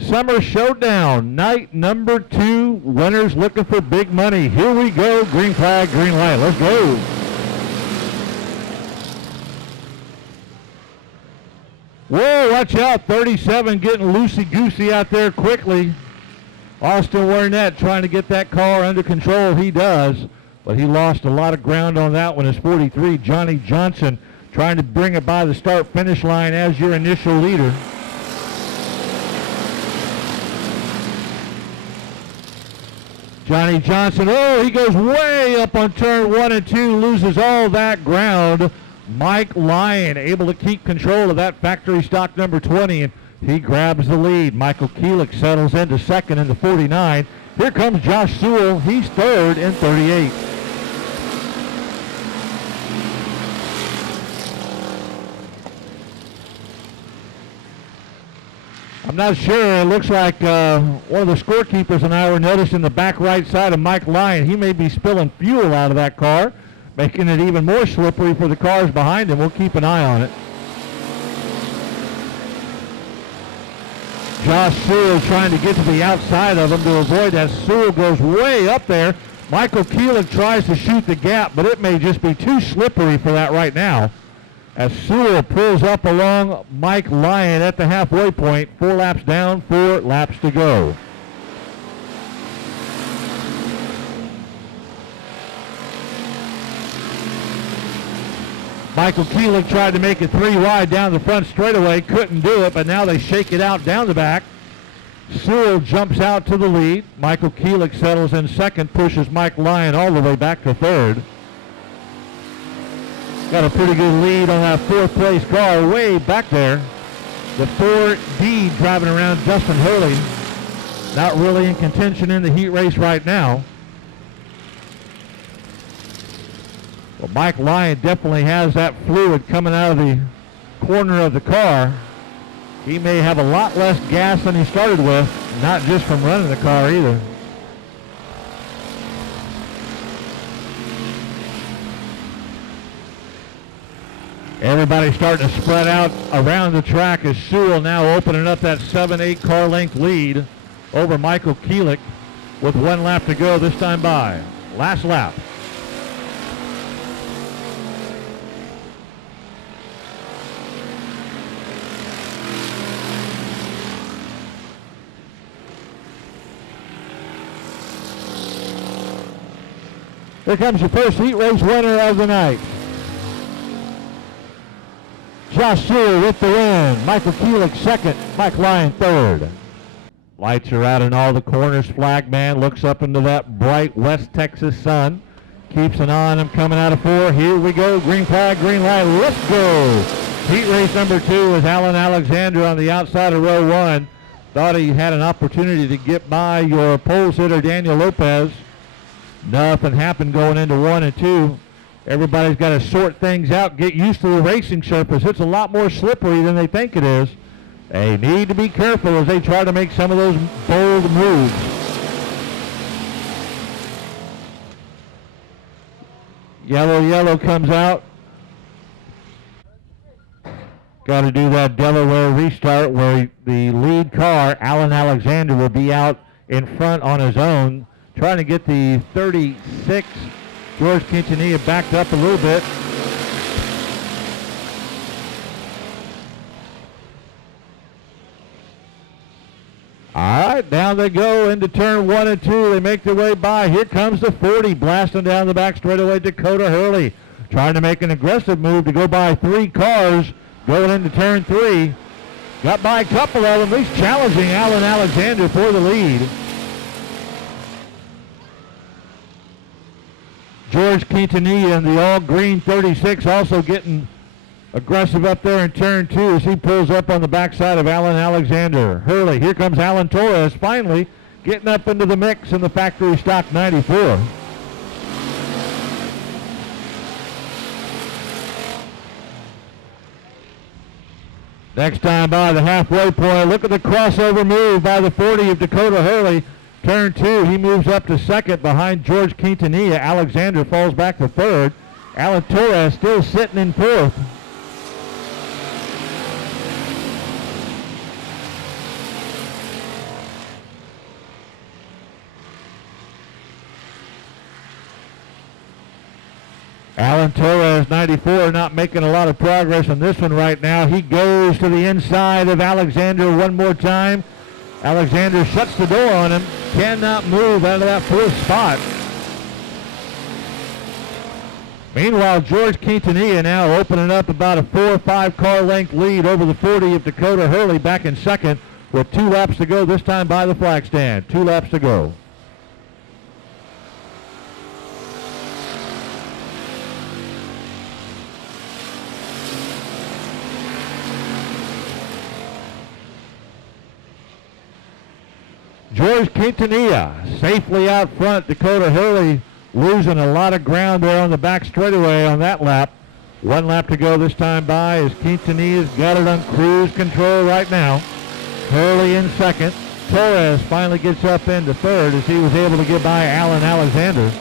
Summer Showdown, night number 2. Winners looking for big money. Here we go. Green flag, green light. Let's go. Whoa, watch out. 37 getting loosey-goosey out there quickly. Austin Warnett trying to get that car under control. He does, but he lost a lot of ground on that one. As 43, Johnny Johnson trying to bring it by the start-finish line as your initial leader. Johnny Johnson, oh, he goes way up on turn 1 and 2, loses all that ground. Mike Lyon able to keep control of that factory stock number 20, and he grabs the lead. Michael Keelik settles into second in the 49. Here comes Josh Sewell. He's third in 38. I'm not sure. It looks like one of the scorekeepers and I were noticing the back right side of Mike Lyon. He may be spilling fuel out of that car, making it even more slippery for the cars behind him. We'll keep an eye on it. Josh Sewell trying to get to the outside of him to avoid that. Sewell goes way up there. Michael Keelik tries to shoot the gap, but it may just be too slippery for that right now. As Sewell pulls up along Mike Lyon at the halfway point. 4 laps down, 4 laps to go. Michael Keelik tried to make it 3 wide down the front straightaway, couldn't do it, but now they shake it out down the back. Sewell jumps out to the lead. Michael Keelik settles in second, pushes Mike Lyon all the way back to third. Got a pretty good lead on that 4th place car way back there. The 4D driving around Justin Hurley. Not really in contention in the heat race right now. Well, Mike Lyon definitely has that fluid coming out of the corner of the car. He may have a lot less gas than he started with, not just from running the car either. Everybody starting to spread out around the track as Sewell now opening up that 7-8 car length lead over Michael Keelik with 1 lap to go this time by. Last lap. Here comes your first heat race winner of the night. Josh Sewell with the win. Michael Keelik second. Mike Lyon third. Lights are out in all the corners. Flag man looks up into that bright West Texas sun. Keeps an eye on him coming out of 4. Here we go. Green flag, green light. Let's go. Heat race number 2 is Alan Alexander on the outside of row 1. Thought he had an opportunity to get by your pole sitter Daniel Lopez. Nothing happened going into 1 and 2. Everybody's got to sort things out, get used to the racing surface. It's a lot more slippery than they think it is. They need to be careful as they try to make some of those bold moves. Yellow comes out. Got to do that Delaware restart where the lead car, Alan Alexander, will be out in front on his own, trying to get the 36 George Quintanilla backed up a little bit. All right, down they go into turn 1 and 2. They make their way by. Here comes the 40 blasting down the back straightaway. Dakota Hurley trying to make an aggressive move to go by 3 cars going into turn 3. Got by a couple of them. He's challenging Alan Alexander for the lead. George Quintanilla in the all-green 36 also getting aggressive up there in turn 2 as he pulls up on the backside of Alan Alexander. Hurley, here comes Alan Torres, finally getting up into the mix in the factory stock 94. Next time by the halfway point, look at the crossover move by the 40 of Dakota Hurley. Turn 2, he moves up to second behind George Quintanilla. Alexander falls back to third. Alan Torres still sitting in 4th. Alan Torres, 94, not making a lot of progress on this one right now. He goes to the inside of Alexander one more time. Alexander shuts the door on him, cannot move out of that fourth spot. Meanwhile, George Quintanilla now opening up about a 4 or 5 car length lead over the 40 of Dakota Hurley back in second with 2 laps to go, this time by the flag stand. 2 laps to go. George Quintanilla safely out front. Dakota Hurley losing a lot of ground there on the back straightaway on that lap. 1 lap to go this time by as Quintanilla's got it on cruise control right now. Hurley in second. Torres finally gets up into third as he was able to get by Alan Alexander.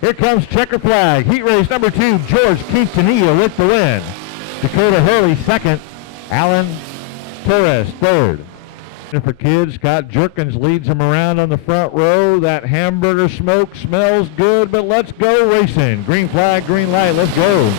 Here comes checker flag. Heat race number 2, George Quintanilla with the win. Dakota Hurley second. Alan Torres third. And for kids, Scott Jerkins leads them around on the front row. That hamburger smoke smells good, but let's go racing. Green flag, green light, let's go.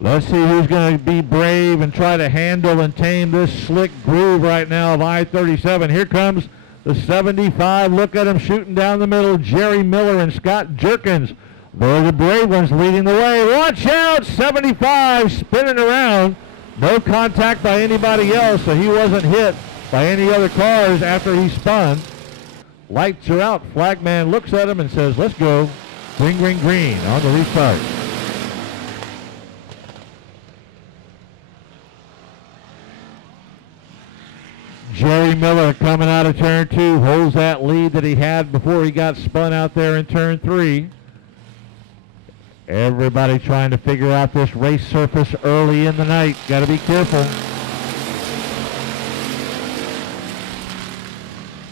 Let's see who's going to be brave and try to handle and tame this slick groove right now of I-37. Here comes the 75, look at him shooting down the middle. Jerry Miller and Scott Jerkins. They're the brave ones leading the way. Watch out, 75 spinning around. No contact by anybody else, so he wasn't hit by any other cars after he spun. Lights are out. Flagman looks at him and says, let's go. Green, green, green on the restart. Jerry Miller coming out of turn 2, holds that lead that he had before he got spun out there in turn 3. Everybody trying to figure out this race surface early in the night. Got to be careful.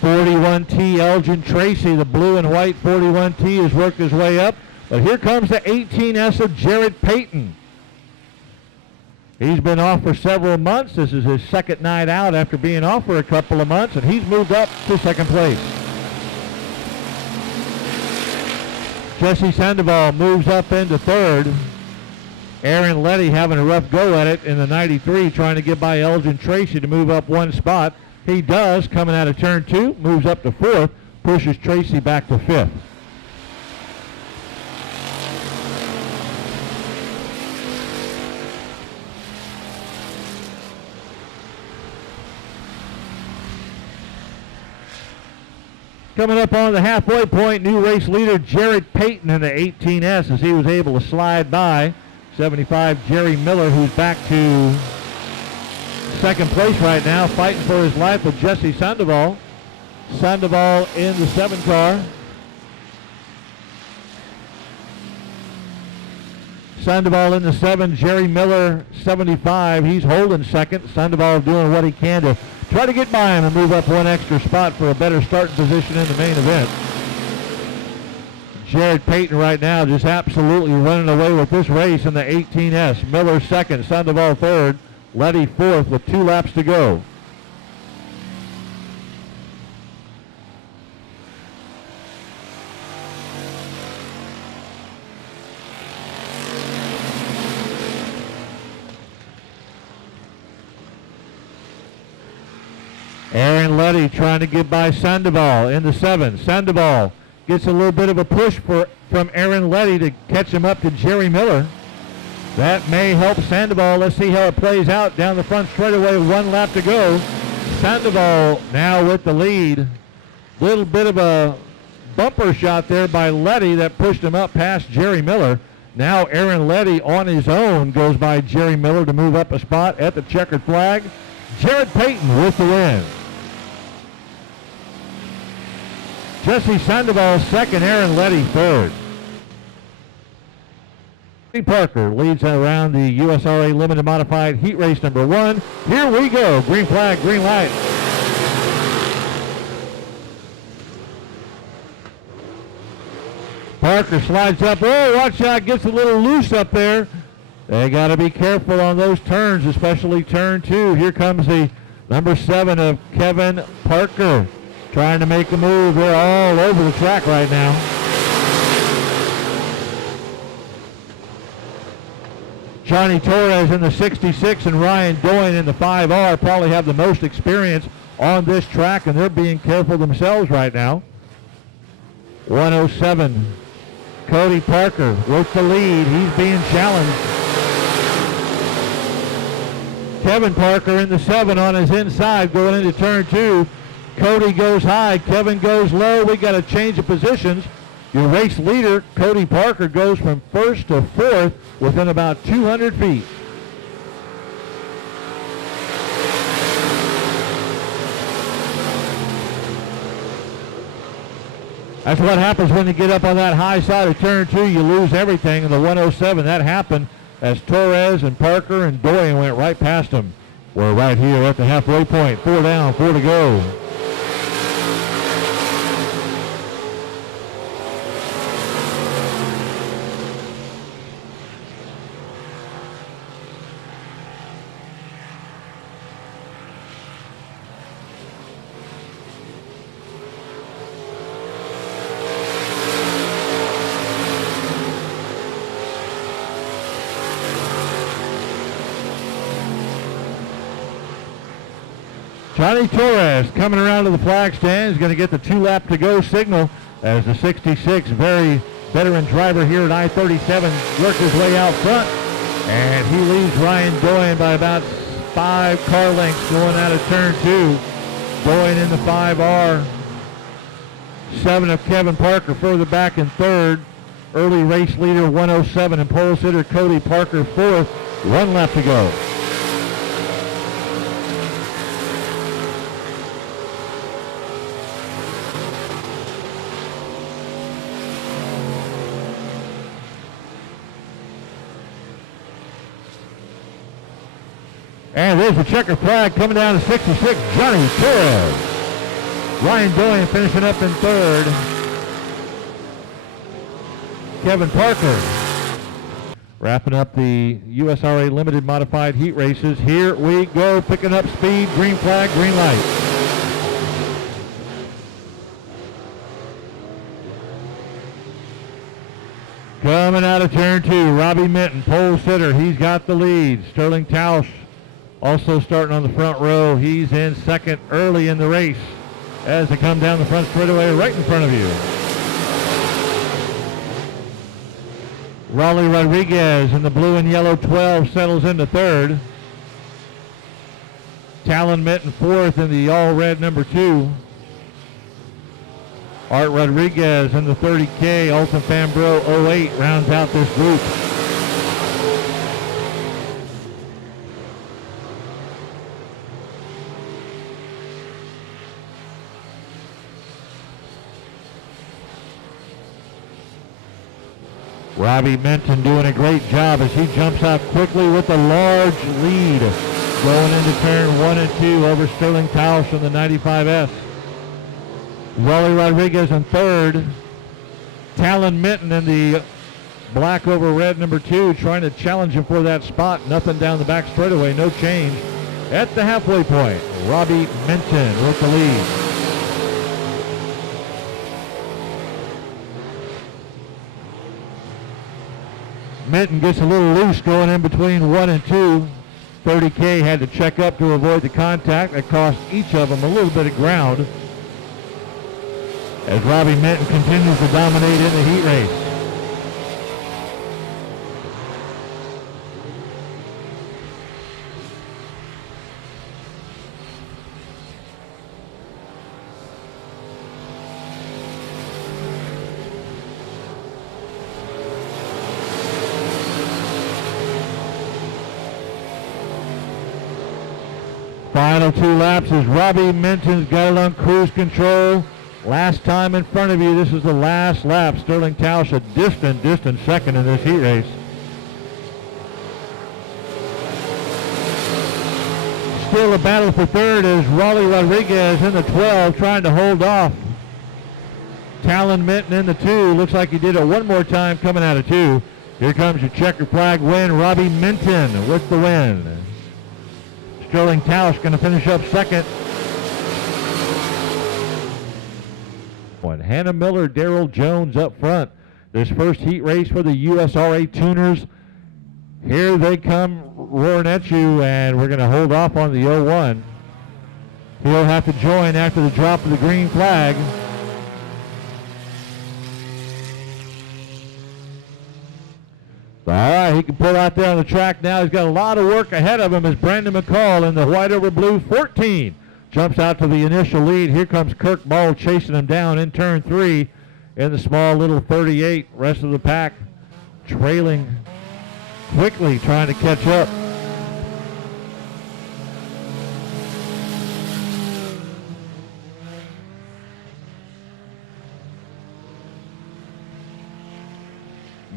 41T Elgin Tracy, the blue and white 41T, has worked his way up. But here comes the 18S of Jared Payton. He's been off for several months. This is his second night out after being off for a couple of months, and he's moved up to second place. Jesse Sandoval moves up into third. Aaron Letty having a rough go at it in the 93, trying to get by Elgin Tracy to move up 1 spot. He does, coming out of turn 2, moves up to 4th, pushes Tracy back to 5th. Coming up on the halfway point, new race leader Jared Payton in the 18S as he was able to slide by 75 Jerry Miller, who's back to second place right now, fighting for his life with Jesse Sandoval. Sandoval in the 7 car. Sandoval in the 7, Jerry Miller 75. He's holding second. Sandoval doing what he can to try to get by him and move up 1 extra spot for a better starting position in the main event. Jared Payton right now just absolutely running away with this race in the 18S. Miller second, Sandoval third, Letty fourth with 2 laps to go. Aaron Letty trying to get by Sandoval in the 7. Sandoval gets a little bit of a push from Aaron Letty to catch him up to Jerry Miller. That may help Sandoval. Let's see how it plays out down the front straightaway. 1 lap to go. Sandoval now with the lead. Little bit of a bumper shot there by Letty that pushed him up past Jerry Miller. Now Aaron Letty on his own goes by Jerry Miller to move up a spot at the checkered flag. Jared Payton with the win. Jesse Sandoval second, Aaron Letty third. Parker leads around the USRA Limited Modified Heat Race number 1. Here we go. Green flag, green light. Parker slides up. Oh, watch out. Gets a little loose up there. They got to be careful on those turns, especially turn 2. Here comes the number 7 of Kevin Parker trying to make a move. They're all over the track right now. Johnny Torres in the 66 and Ryan Doyne in the 5R probably have the most experience on this track, and they're being careful themselves right now. 107, Cody Parker with the lead. He's being challenged. Kevin Parker in the 7 on his inside going into turn 2. Cody goes high, Kevin goes low. We got a change of positions. Your race leader, Cody Parker, goes from 1st to 4th within about 200 feet. That's what happens when you get up on that high side of turn 2. You lose everything in the 107. That happened as Torres and Parker and Doyen went right past him. We're right here at the halfway point. 4 down, 4 to go. Johnny Torres coming around to the flag stand is going to get the 2-lap to go signal as the 66, very veteran driver here at I-37, works his way out front. And he leads Ryan Doyne by about 5 car lengths going out of turn 2. Doyne in the 5R. 7 of Kevin Parker further back in 3rd. Early race leader 107 and pole sitter Cody Parker 4th. 1 lap to go. And there's the checker flag coming down to 66, Johnny Torres. Ryan Doyne finishing up in 3rd. Kevin Parker wrapping up the USRA Limited Modified Heat Races. Here we go, picking up speed, green flag, green light. Coming out of turn 2, Robbie Minton, pole sitter, he's got the lead. Sterling Tausch also starting on the front row. He's in 2nd early in the race as they come down the front straightaway right in front of you. Raleigh Rodriguez in the blue and yellow 12 settles into 3rd. Talon Minton 4th in the all red number 2. Art Rodriguez in the 30K. Alton Fambro 08 rounds out this group. Robbie Minton doing a great job as he jumps out quickly with a large lead going into turn 1 and 2 over Sterling Tausch in the 95S. Raleigh Rodriguez in 3rd. Talon Minton in the black over red number 2 trying to challenge him for that spot. Nothing down the back straightaway, no change. At the halfway point, Robbie Minton with the lead. Minton gets a little loose going in between 1 and 2. 30K had to check up to avoid the contact. That cost each of them a little bit of ground as Robbie Minton continues to dominate in the heat race. Final 2 laps as Robbie Minton's got it on cruise control. Last time in front of you, this is the last lap. Sterling Tausch a distant 2nd in this heat race. Still a battle for 3rd as Raleigh Rodriguez in the 12 trying to hold off. Talon Minton in the 2. Looks like he did it one more time coming out of 2. Here comes your checker flag win, Robbie Minton with the win. Sterling Tausch going to finish up second. Hannah Miller, Daryl Jones up front. This first heat race for the USRA Tuners. Here they come roaring at you, and we're going to hold off on the 01. He'll have to join after the drop of the green flag. All right, he can pull out there on the track now. He's got a lot of work ahead of him as Brandon McCall in the white over blue 14 jumps out to the initial lead. Here comes Kirk Ball chasing him down in turn 3 in the small little 38. Rest of the pack trailing quickly, trying to catch up.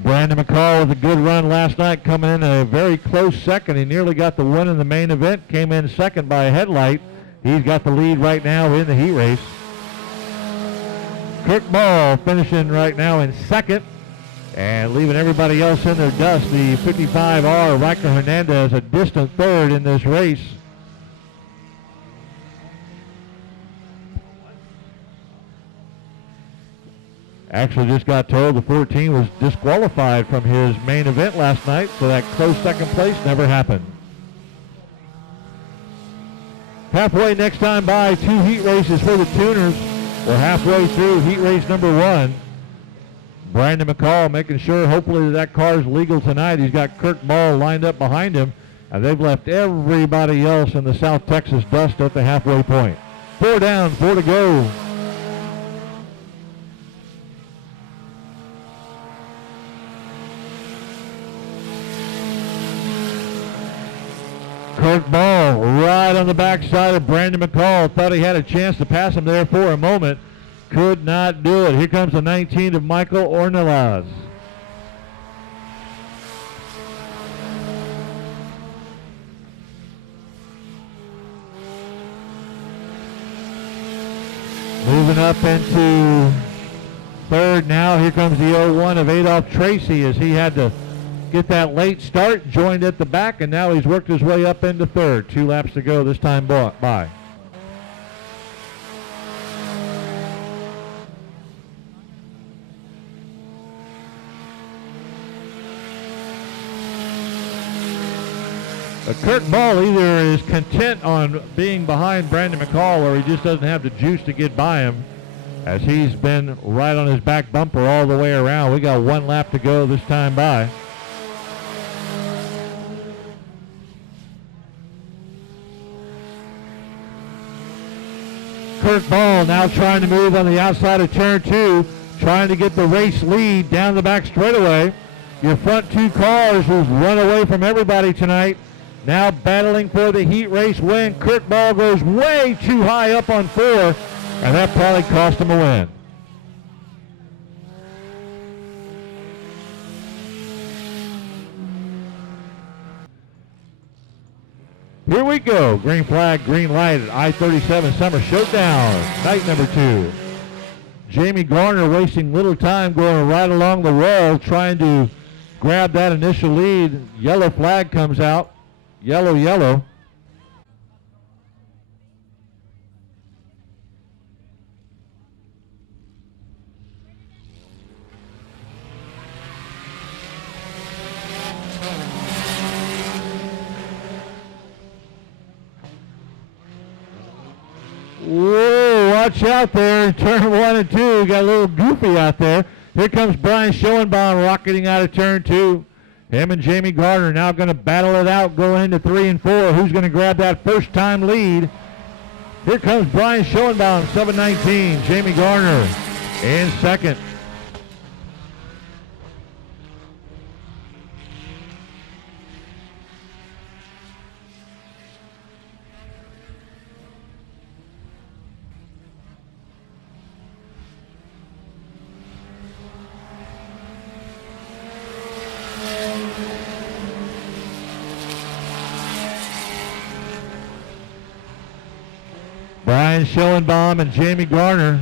Brandon McCall with a good run last night, coming in a very close second. He nearly got the win in the main event, came in second by a headlight. He's got the lead right now in the heat race. Kirk Ball finishing right now in second and leaving everybody else in their dust. The 55R, Riker Hernandez, a distant third in this race. Actually just got told the 14 was disqualified from his main event last night, so that close second place never happened. Halfway next time by, 2 heat races for the Tuners. We're halfway through heat race number 1. Brandon McCall making sure hopefully that car's legal tonight. He's got Kirk Ball lined up behind him, and they've left everybody else in the South Texas dust at the halfway point. 4 down, 4 to go. Kirk Ball right on the backside of Brandon McCall. Thought he had a chance to pass him there for a moment. Could not do it. Here comes the 19 of Michael Ornelas. Moving up into third now. Here comes the 01 of Adolph Tracy as he had to get that late start, joined at the back, and now he's worked his way up into third. 2 laps to go this time by. Kirk Ball either is content on being behind Brandon McCall or he just doesn't have the juice to get by him, as he's been right on his back bumper all the way around. We got 1 lap to go this time by. Kirk Ball now trying to move on the outside of turn 2, trying to get the race lead down the back straightaway. Your front 2 cars who've run away from everybody tonight now battling for the heat race win. Kirk Ball goes way too high up on 4, and that probably cost him a win. Here we go. Green flag, green light at I-37 Summer Showdown, night number 2. Jamie Garner wasting little time going right along the wall trying to grab that initial lead. Yellow flag comes out. Yellow, yellow. Whoa, watch out there in turn 1 and 2. Got a little goofy out there. Here comes Brian Schoenbaum rocketing out of turn 2. Him and Jamie Gardner now going to battle it out going into 3 and 4. Who's going to grab that first time lead? Here comes Brian Schoenbaum, 719. Jamie Gardner in second. Brian Schoenbaum and Jamie Garner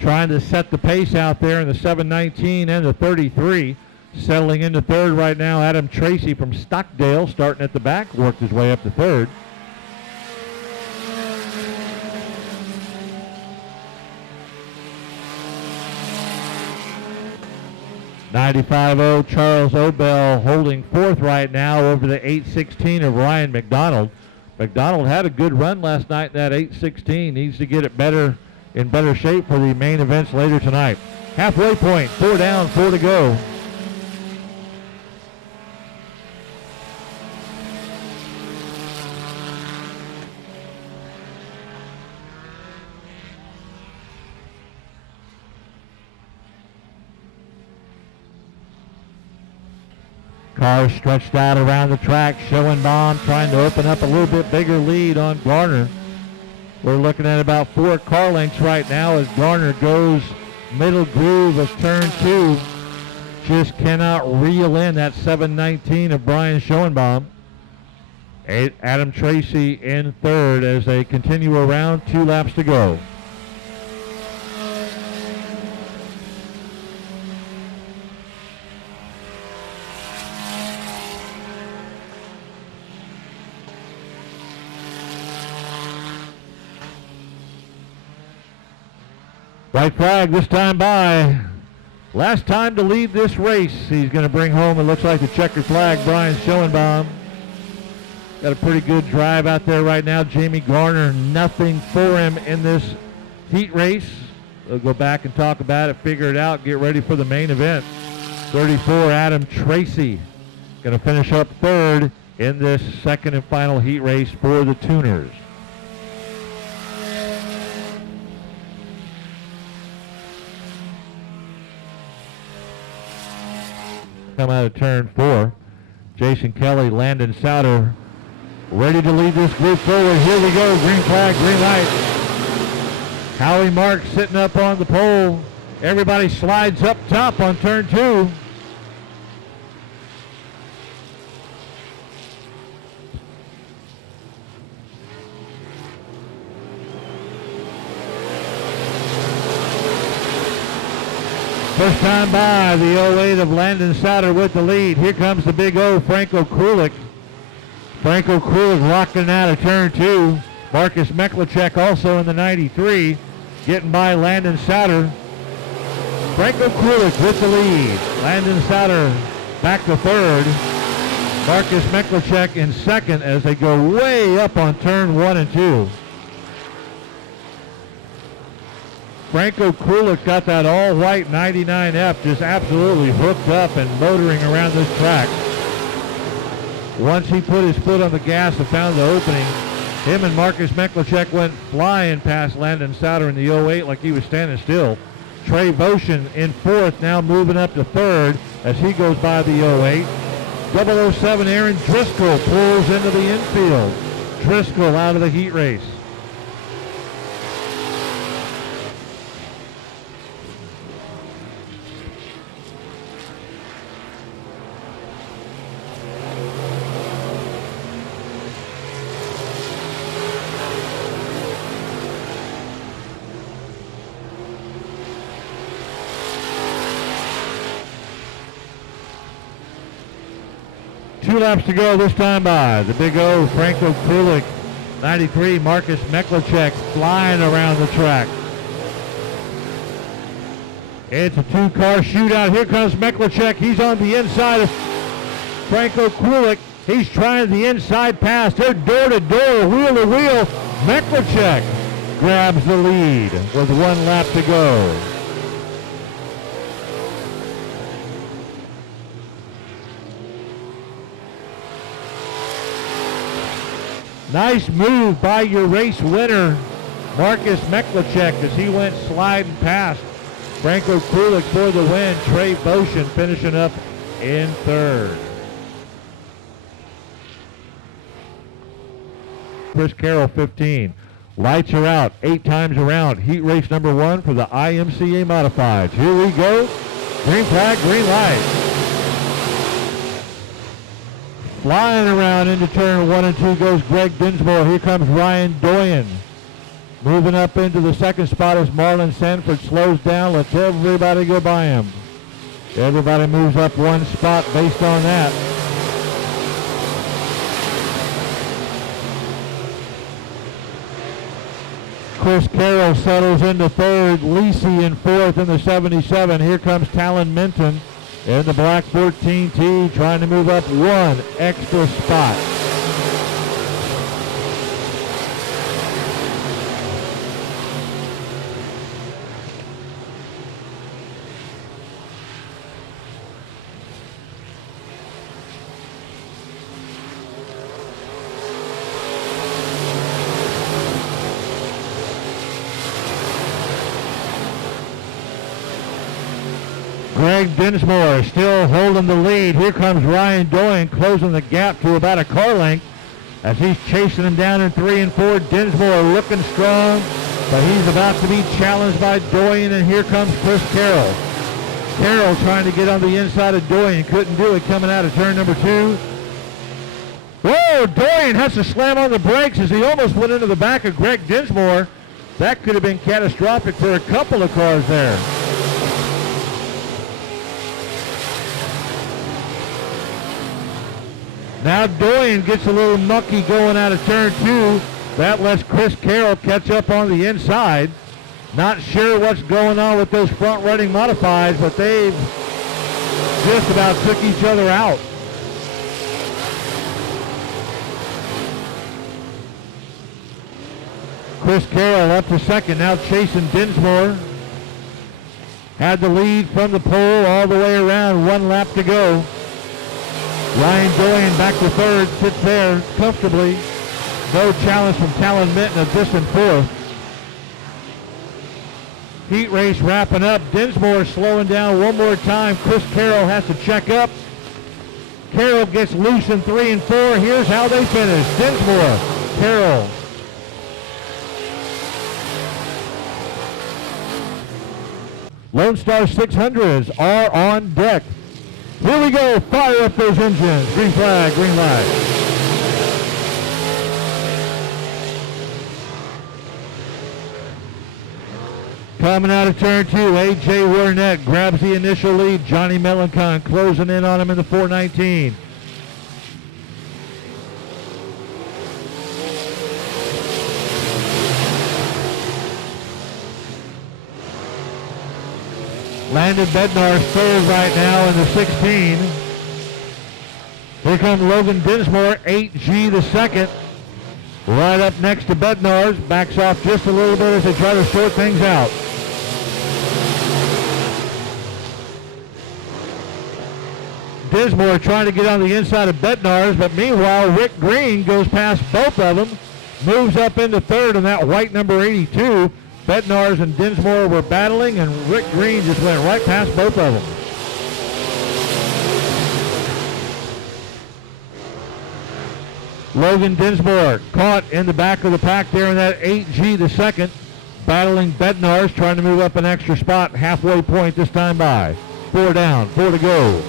trying to set the pace out there in the 719 and the 33. Settling into third right now, Adam Tracy from Stockdale, starting at the back, worked his way up to third. .95.0 Charles Obel holding fourth right now over the 8.16 of Ryan McDonald. McDonald had a good run last night in that 8.16. Needs to get it in better shape for the main events later tonight. Halfway point, 4 down, 4 to go. Cars stretched out around the track. Schoenbaum trying to open up a little bit bigger lead on Garner. We're looking at about 4 car lengths right now as Garner goes middle groove of turn 2. Just cannot reel in that 7.19 of Brian Schoenbaum. Adam Tracy in third as they continue around, 2 laps to go. White flag this time by. Last time to lead this race. He's going to bring home, it looks like, the checkered flag, Brian Schoenbaum. Got a pretty good drive out there right now. Jamie Garner, nothing for him in this heat race. We'll go back and talk about it, figure it out, get ready for the main event. 34, Adam Tracy, going to finish up third in this second and final heat race for the Tuners. Come out of turn 4. Jason Kelly, Landon Souter, ready to lead this group forward. Here we go, green flag, green light. Howie Marks sitting up on the pole. Everybody slides up top on turn 2. First time by, the 08 of Landon Souter with the lead. Here comes the big O, Franco Krulik. Franco Krulik rocking out of turn 2. Marcus Meklicek also in the 93, getting by Landon Souter. Franco Krulik with the lead. Landon Souter back to third. Marcus Meklicek in second as they go way up on turn 1 and 2. Franco Krulik got that all-white 99F just absolutely hooked up and motoring around this track. Once he put his foot on the gas and found the opening, him and Marcus Meklicek went flying past Landon Souter in the 08 like he was standing still. Trey Boshin in fourth, now moving up to third as he goes by the 08. 007 Aaron Driscoll pulls into the infield. Driscoll out of the heat race. Two laps to go this time by. The big O, Franco Krulik, 93, Marcus Meklicek flying around the track. It's a 2-car shootout. Here comes Meklicek. He's on the inside of Franco Krulik. He's trying the inside pass. They're door to door, wheel to wheel. Meklicek grabs the lead with 1 lap to go. Nice move by your race winner, Marcus Meklicek, as he went sliding past Franco Krulik for the win. Trey Boshin finishing up in third. Chris Carroll, 15. Lights are out, 8 times around. Heat race number 1 for the IMCA Modifieds. Here we go. Green flag, green light. Flying around into turn 1 and 2 goes Greg Dinsmore. Here comes Ryan Doyen. Moving up into the second spot as Marlon Sanford slows down, lets everybody go by him. Everybody moves up one spot based on that. Chris Carroll settles into third. Lisi in fourth in the 77. Here comes Talon Minton in the black 14T, trying to move up one extra spot. Greg Dinsmore still holding the lead. Here comes Ryan Doyen closing the gap to about a car length as he's chasing him down in 3 and 4. Dinsmore looking strong, but he's about to be challenged by Doyen, and here comes Chris Carroll. Carroll trying to get on the inside of Doyen. Couldn't do it coming out of turn number 2. Whoa, Doyen has to slam on the brakes as he almost went into the back of Greg Dinsmore. That could have been catastrophic for a couple of cars there. Now Doyen gets a little mucky going out of turn 2. That lets Chris Carroll catch up on the inside. Not sure what's going on with those front running modifieds, but they've just about took each other out. Chris Carroll up to second, now chasing Dinsmore. Had the lead from the pole all the way around, 1 lap to go. Ryan Doyen back to third, sits there comfortably. No challenge from Talon Minton of distant fourth. Heat race wrapping up. Dinsmore slowing down one more time. Chris Carroll has to check up. Carroll gets loose in 3 and 4. Here's how they finish. Dinsmore, Carroll. Lonestar 600s are on deck. Here we go, fire up those engines. Green flag, green light. Coming out of turn 2, A.J. Wernett grabs the initial lead. Johnny Melancon closing in on him in the 419. Landon Bednar's third right now in the 16. Here comes Logan Dinsmore, 8G the second. Right up next to Bednar's. Backs off just a little bit as they try to sort things out. Dinsmore trying to get on the inside of Bednar's, but meanwhile Rick Green goes past both of them. Moves up into third in that white number 82. Bednar's and Dinsmore were battling, and Rick Green just went right past both of them. Logan Dinsmore caught in the back of the pack there in that 8G the second, battling Bednar's, trying to move up an extra spot. Halfway point this time by. 4 down, 4 to go.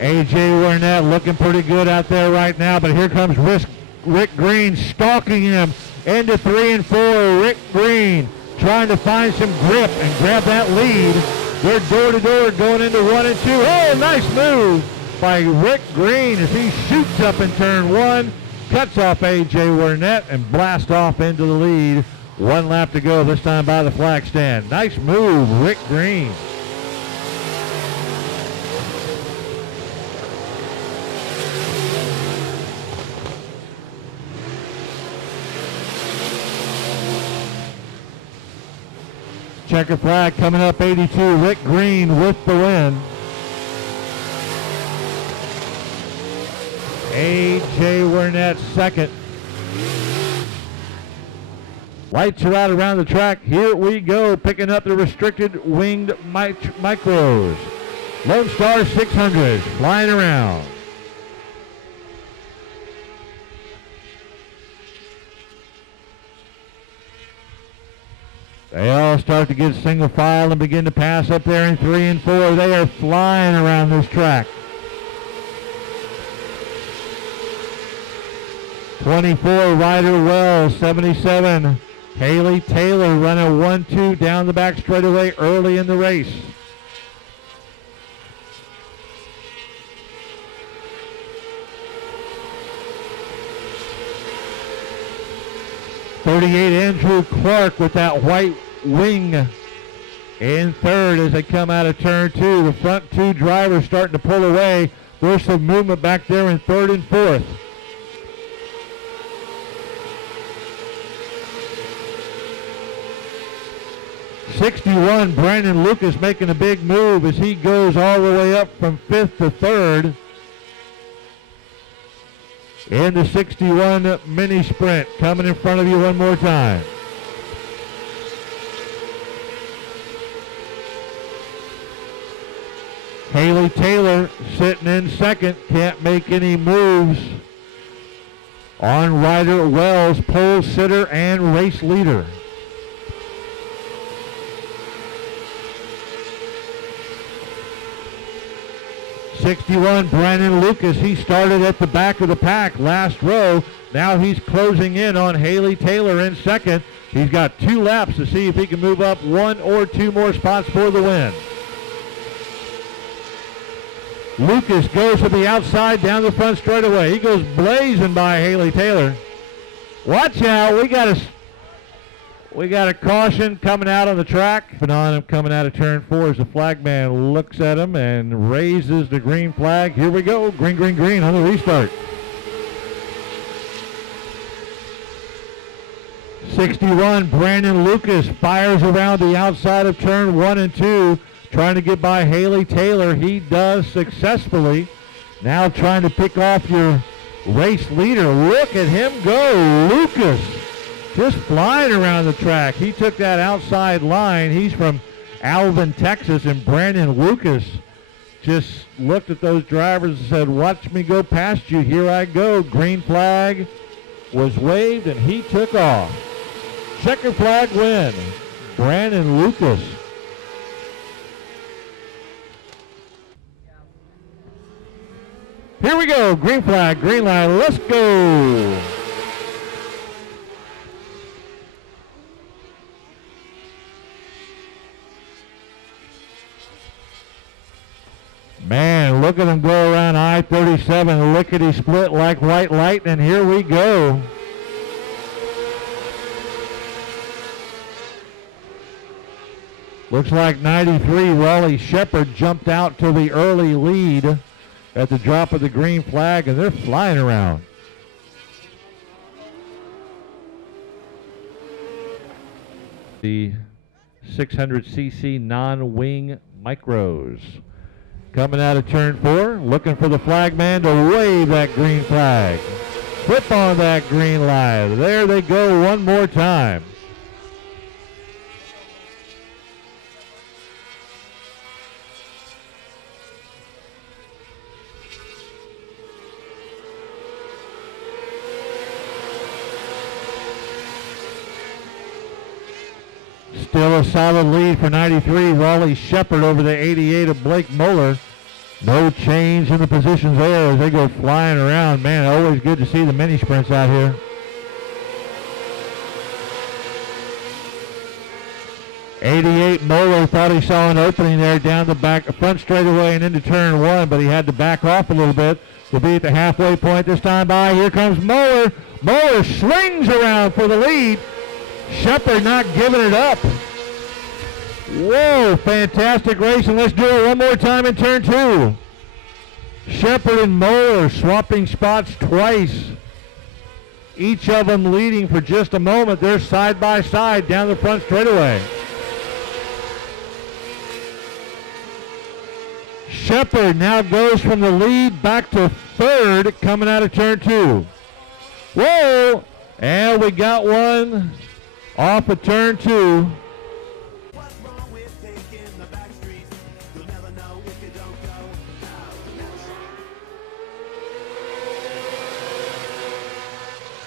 A.J. Wernett looking pretty good out there right now, but here comes Rick Green stalking him into 3 and 4. Rick Green trying to find some grip and grab that lead. They're door to door going into 1 and 2. Oh, nice move by Rick Green as he shoots up in turn 1, cuts off A.J. Wernett and blasts off into the lead. 1 lap to go, this time by the flag stand. Nice move, Rick Green. Checker flag coming up, 82. Rick Green with the win. A.J. Wernett second. Lights are out around the track. Here we go, picking up the restricted winged micros. Lonestar 600s flying around. They all start to get single file and begin to pass up there in 3 and 4. They are flying around this track. 24, Ryder Wells. 77, Haley Taylor running 1-2 down the back straightaway early in the race. Andrew Clark with that white wing in third as they come out of turn 2. The front 2 drivers starting to pull away. There's some movement back there in third and fourth. '61, Brandon Lucas making a big move as he goes all the way up from 5th to 3rd. In the 61 mini sprint, coming in front of you one more time. Haley Taylor sitting in second, can't make any moves on Ryder Wells, pole sitter and race leader. '61, Brandon Lucas, he started at the back of the pack, last row. Now he's closing in on Haley Taylor in second. He's got 2 laps to see if he can move up 1 or 2 more spots for the win. Lucas goes to the outside down the front straightaway. He goes blazing by Haley Taylor. Watch out, we got a caution coming out on the track. And on him coming out of turn 4 as the flag man looks at him and raises the green flag. Here we go, green, green, green on the restart. 61, Brandon Lucas fires around the outside of turn 1 and 2, trying to get by Haley Taylor. He does successfully. Now trying to pick off your race leader. Look at him go, Lucas. Just flying around the track. He took that outside line. He's from Alvin, Texas, and Brandon Lucas just looked at those drivers and said, watch me go past you. Here I go. Green flag was waved, and he took off. Checker flag win. Brandon Lucas. Here we go. Green flag, green line. Let's go. Man, look at them go around I-37, lickety-split like white lightning. Here we go. Looks like 93, Raleigh Shepard jumped out to the early lead at the drop of the green flag, and they're flying around. The 600cc non-wing micros. Coming out of turn 4, looking for the flag man to wave that green flag. Flip on that green line. There they go one more time. Still a solid lead for 93, Raleigh Shepard over the 88 of Blake Moeller. No change in the positions there as they go flying around. Man, always good to see the mini sprints out here. 88, Moeller thought he saw an opening there down the back, front straightaway and into turn 1, but he had to back off a little bit to be at the halfway point this time by. Here comes Moeller. Moeller slings around for the lead. Shepard not giving it up. Whoa, fantastic racing. Let's do it one more time in turn 2. Shepard and Moeller swapping spots twice. Each of them leading for just a moment. They're side by side down the front straightaway. Shepard now goes from the lead back to 3rd coming out of turn 2. Whoa, and we got one off of turn 2.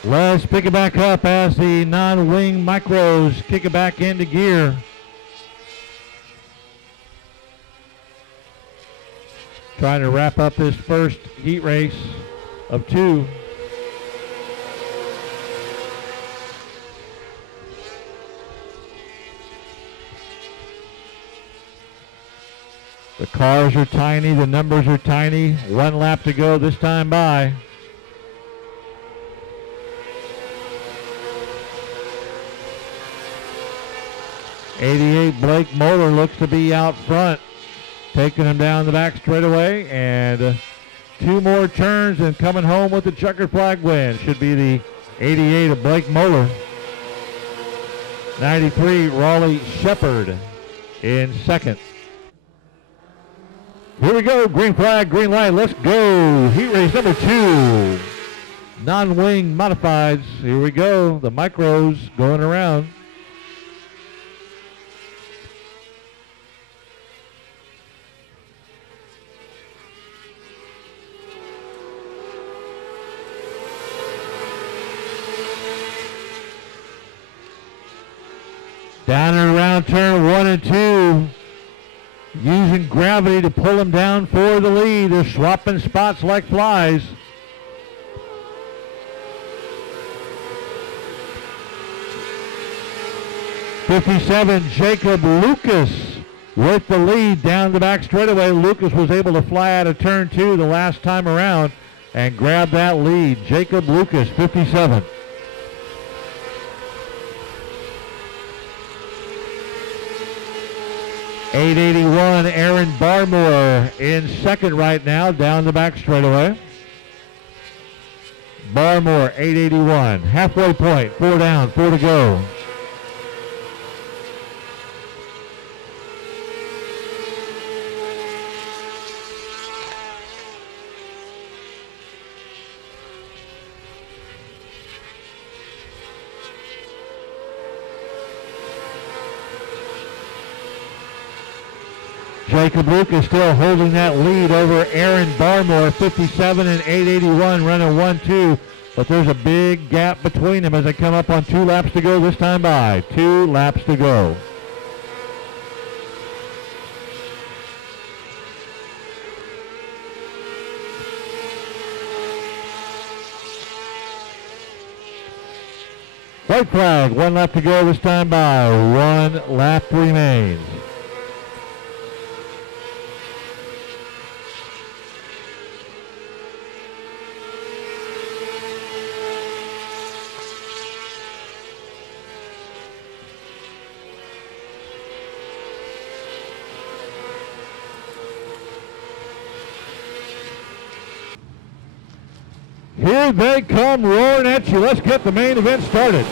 Let's pick it back up as the non-wing micros kick it back into gear. Trying to wrap up this first heat race of 2. The cars are tiny, the numbers are tiny. 1 lap to go this time by. '88 Blake Moeller looks to be out front, taking him down the back straightaway, and 2 more turns and coming home with the checkered flag win. Should be the '88 of Blake Moeller. 93 Raleigh Shepard in second. Here we go, green flag, green light, let's go. Heat race number 2. Non-wing modifieds, here we go. The micros going around. Down and around turn 1 and 2. Using gravity to pull them down for the lead. They're swapping spots like flies. '57 Jacob Lucas with the lead down the back straightaway. Lucas was able to fly out of turn 2 the last time around and grab that lead. Jacob Lucas, 57. '81 Aaron Barmore in second right now, down the back straightaway. Barmore, 881. Halfway point, 4 down, 4 to go. Jacob Lucas still holding that lead over Aaron Barmore, 57 and 881, running 1-2. But there's a big gap between them as they come up on 2 laps to go this time by. 2 laps to go. White flag, 1 lap to go this time by. 1 lap remains. Here they come roaring at you. Let's get the main event started.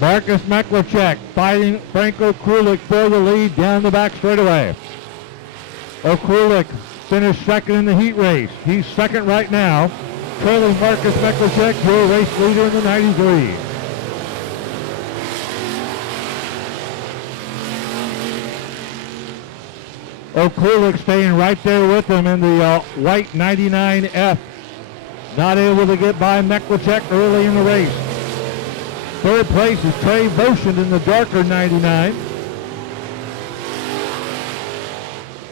Marcus Meklacek fighting Franco Krulik for the lead down the back straightaway. Krulik finished second in the heat race. He's second right now, trailing Marcus Meklacek, your race leader in the 93. Krulik staying right there with him in the white 99F. Not able to get by Meklacek early in the race. Third place is Trey Boschend in the darker 99.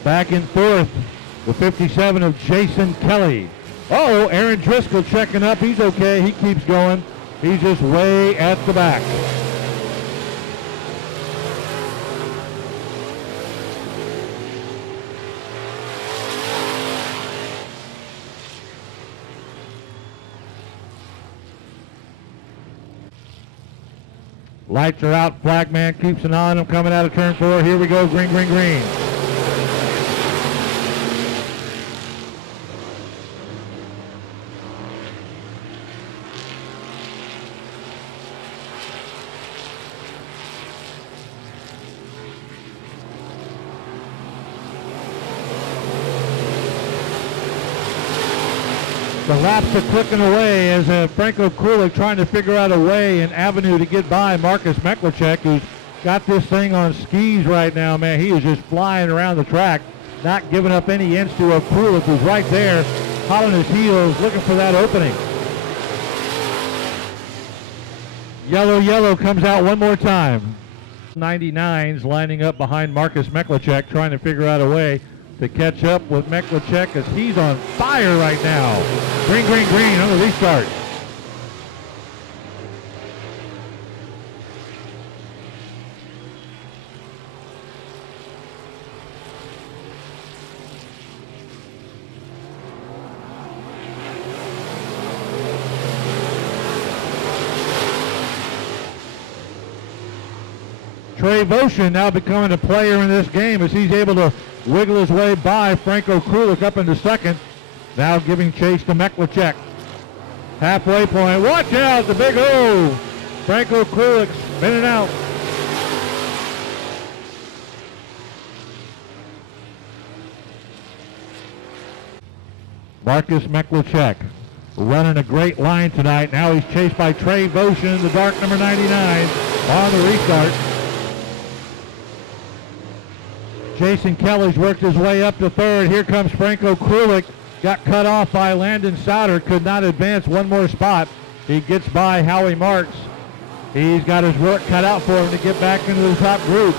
Back in fourth, the 57 of Jason Kelly. Aaron Driscoll checking up. He's okay. He keeps going. He's just way at the back. Lights are out. Flagman keeps an eye on him coming out of turn 4. Here we go. Green, green, green. The laps are clicking away as Franco Kulik trying to figure out a way, an avenue to get by Marcus Meklicek, who's got this thing on skis right now, man. He is just flying around the track, not giving up any inch to a Kulik who's right there, hot on his heels, looking for that opening. Yellow comes out one more time. 99's lining up behind Marcus Meklicek, trying to figure out a way to catch up with Meklicek as he's on fire right now. Green on the restart. Trey Voshin now becoming a player in this game as he's able to wiggle his way by Franco Kulik up into second. Now giving chase to Meklicek. Halfway point. Watch out, the big O. Franco Kulik spinning out. Marcus Meklicek running a great line tonight. Now he's chased by Trey Voshin, the dark number 99, on the restart. Jason Kelly's worked his way up to third. Here comes Franco Kulik. Got cut off by Landon Souter. Could not advance one more spot. He gets by Howie Marks. He's got his work cut out for him to get back into the top group.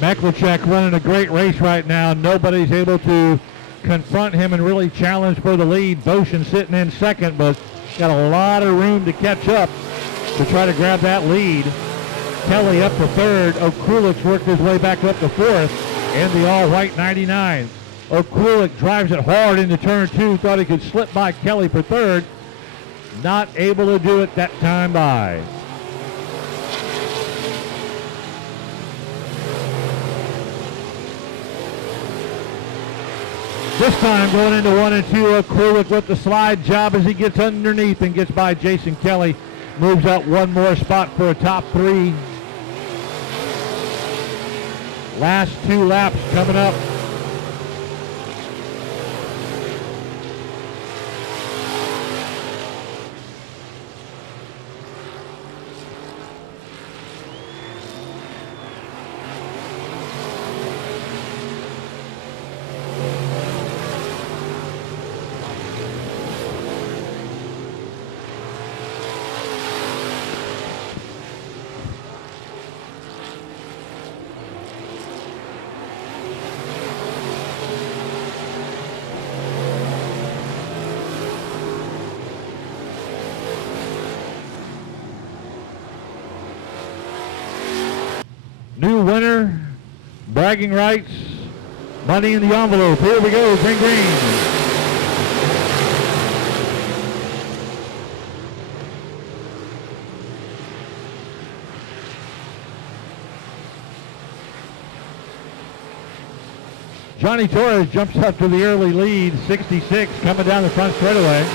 Meklicek running a great race right now. Nobody's able to confront him and really challenge for the lead. Voshin sitting in second, but got a lot of room to catch up to try to grab that lead. Kelly up to third. Okulik's worked his way back up to fourth in the all-white 99. Okulik drives it hard into turn two. Thought he could slip by Kelly for third. Not able to do it that time by. This time going into 1 and 2, Kulik with the slide job as he gets underneath and gets by Jason Kelly. Moves up one more spot for a top three. Last two laps coming up. New winner, bragging rights, money in the envelope. Here we go, green. Johnny Torres jumps up to the early lead, 66, coming down the front straightaway.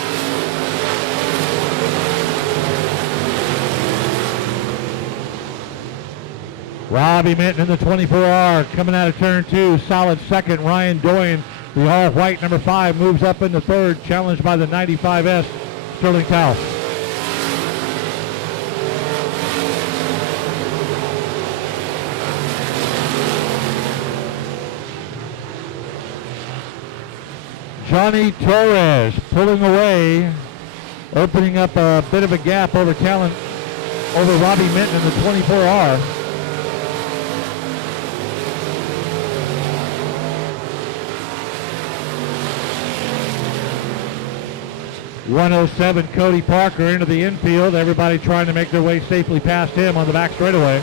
Robbie Minton in the 24R coming out of turn two. Solid second. Ryan Doyen, the all-white number 5, moves up into third, challenged by the 95S, Sterling Towle. Johnny Torres pulling away, opening up a bit of a gap over Robbie Minton in the 24R. '07 Cody Parker into the infield. Everybody trying to make their way safely past him on the back straightaway.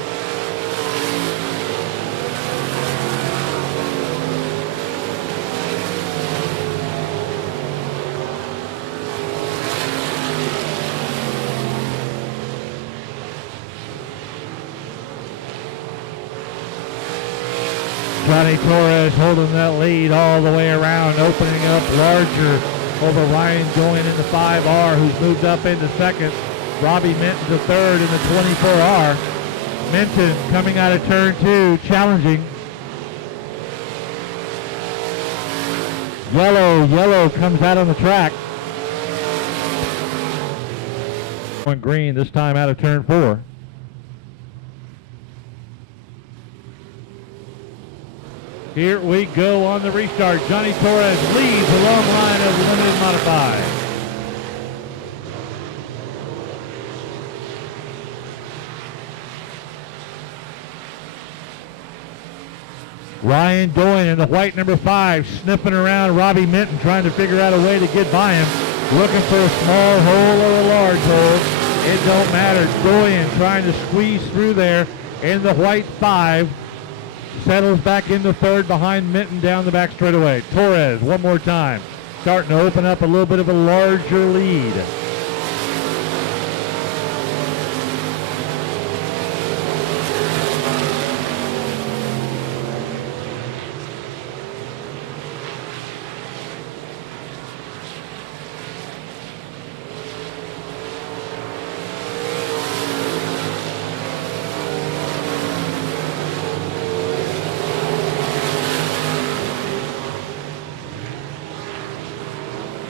Johnny Torres holding that lead all the way around, opening up larger over Ryan Doyen in the 5R, who's moved up into second. Robbie Minton to third in the 24R. Minton coming out of turn 2, challenging. Yellow comes out on the track. Going green this time out of turn 4. Here we go on the restart. Johnny Torres leads the long line of limited modified. Ryan Doyen in the white number 5, sniffing around Robbie Minton, trying to figure out a way to get by him. Looking for a small hole or a large hole. It don't matter. Doyen trying to squeeze through there in the white 5. Settles back into third behind Minton down the back straightaway. Torres one more time. Starting to open up a little bit of a larger lead.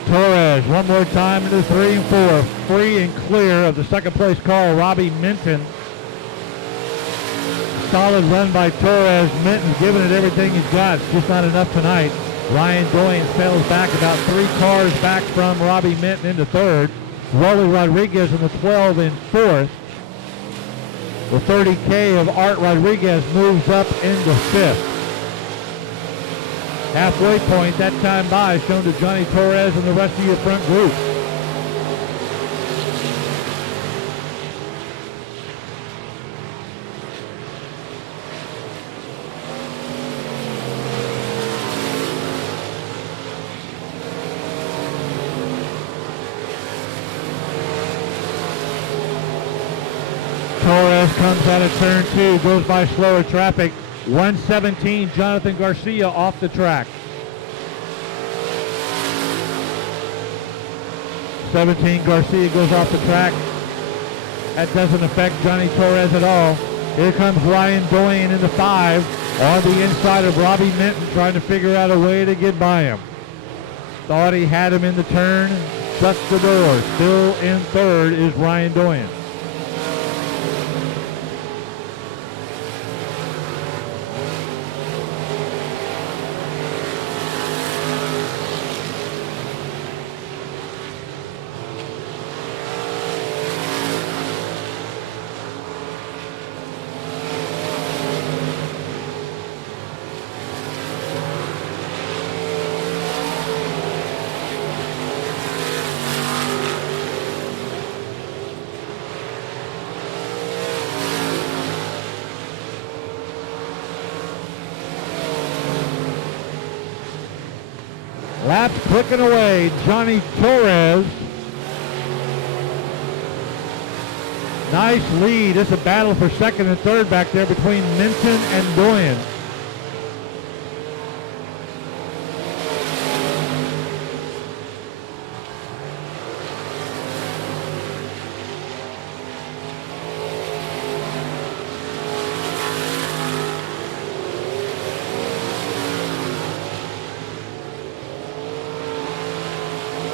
Torres one more time into 3 and 4. Free and clear of the second place car, Robbie Minton. Solid run by Torres. Minton's giving it everything he's got. It's just not enough tonight. Ryan Doyen sails back about 3 cars back from Robbie Minton into third. Wally Rodriguez in the 12 in fourth. The 30K of Art Rodriguez moves up into fifth. Halfway point that time by shown to Johnny Torres and the rest of your front group. Torres comes out of turn 2, goes by slower traffic. 117, Jonathan Garcia off the track. 17, Garcia goes off the track. That doesn't affect Johnny Torres at all. Here comes Ryan Doyen in the 5 on the inside of Robbie Minton, trying to figure out a way to get by him. Thought he had him in the turn, shut the door. Still in third is Ryan Doyen. Laps clicking away. Johnny Torres. Nice lead. It's a battle for second and third back there between Minton and Doyen.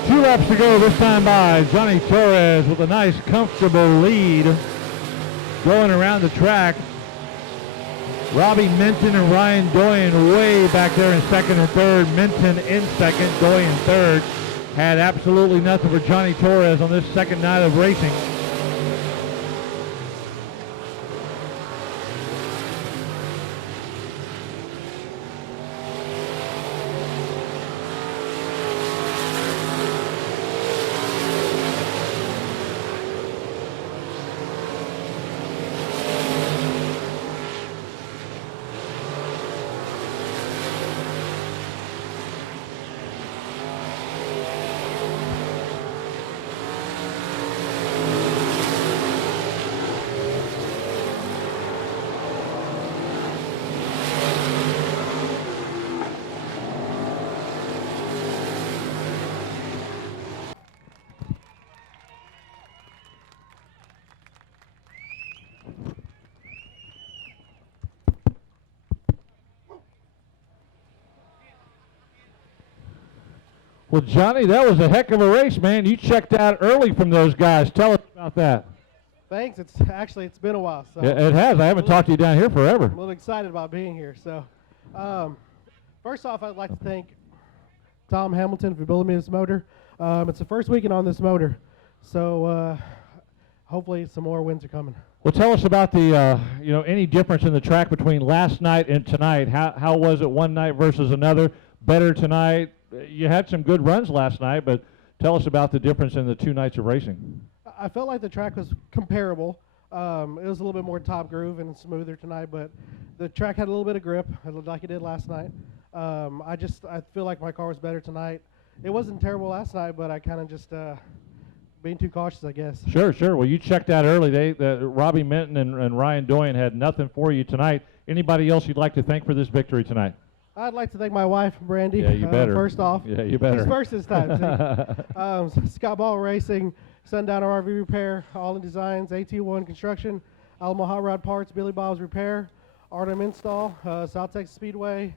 Two laps to go this time by. Johnny Torres with a nice, comfortable lead going around the track. Robbie Minton and Ryan Doyen way back there in second and third. Minton in second, Doyen third. Had absolutely nothing for Johnny Torres on this second night of racing. Well, Johnny, that was a heck of a race, man. You checked out early from those guys. Tell us about that. Thanks. It's been a while. So Yeah, it has. I haven't talked to you down here forever. I'm a little excited about being here. So, first off, I'd like to thank Tom Hamilton for building me this motor. It's the first weekend on this motor, so hopefully some more wins are coming. Well, tell us about the, any difference in the track between last night and tonight. How was it one night versus another? Better tonight? You had some good runs last night, but tell us about the difference in the 2 nights of racing. I felt like the track was comparable. It was a little bit more top groove and smoother tonight, but the track had a little bit of grip, like it did last night. I feel like my car was better tonight. It wasn't terrible last night, but I kind of just being too cautious, I guess. Sure. Well, you checked out early. Robbie Minton and Ryan Doyen had nothing for you tonight. Anybody else you'd like to thank for this victory tonight? I'd like to thank my wife, Brandy. Yeah, you better. First off. Yeah, you better. She's first this time. Scott Ball Racing, Sundowner RV Repair, All In Designs, AT1 Construction, Alamo Hot Rod Parts, Billy Bob's Repair, Artem Install, South Texas Speedway,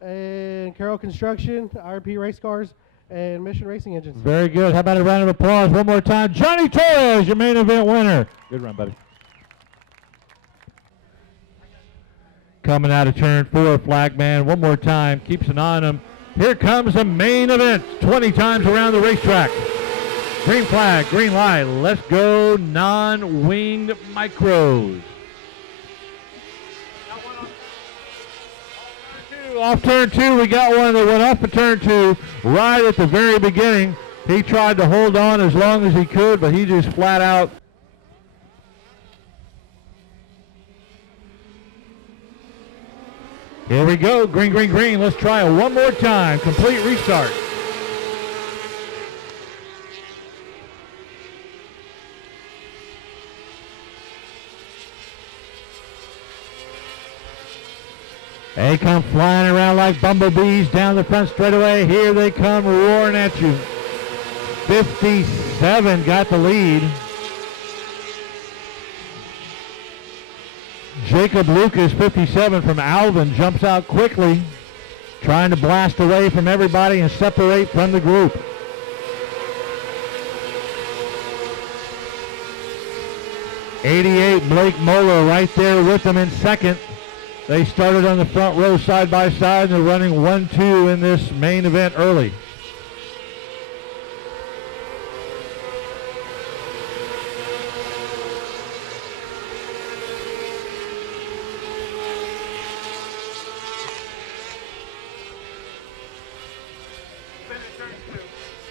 and Carroll Construction, IRP Race Cars, and Mission Racing Engines. Very good. How about a round of applause one more time? Johnny Torres, your main event winner. Good run, buddy. Coming out of turn 4, Flagman one more time, keeps an eye on him. Here comes the main event, 20 times around the racetrack. Green flag, green light, let's go non-winged micros. Off turn 2, we got one that went off of turn 2 right at the very beginning. He tried to hold on as long as he could, but he just flat out. Here we go, green, green, green. Let's try it one more time. Complete restart. They come flying around like bumblebees down the front straightaway. Here they come roaring at you. 57 got the lead. Jacob Lucas, 57 from Alvin, jumps out quickly, trying to blast away from everybody and separate from the group. '88 Blake Moeller right there with them in second. They started on the front row side by side and they're running 1-2 in this main event early.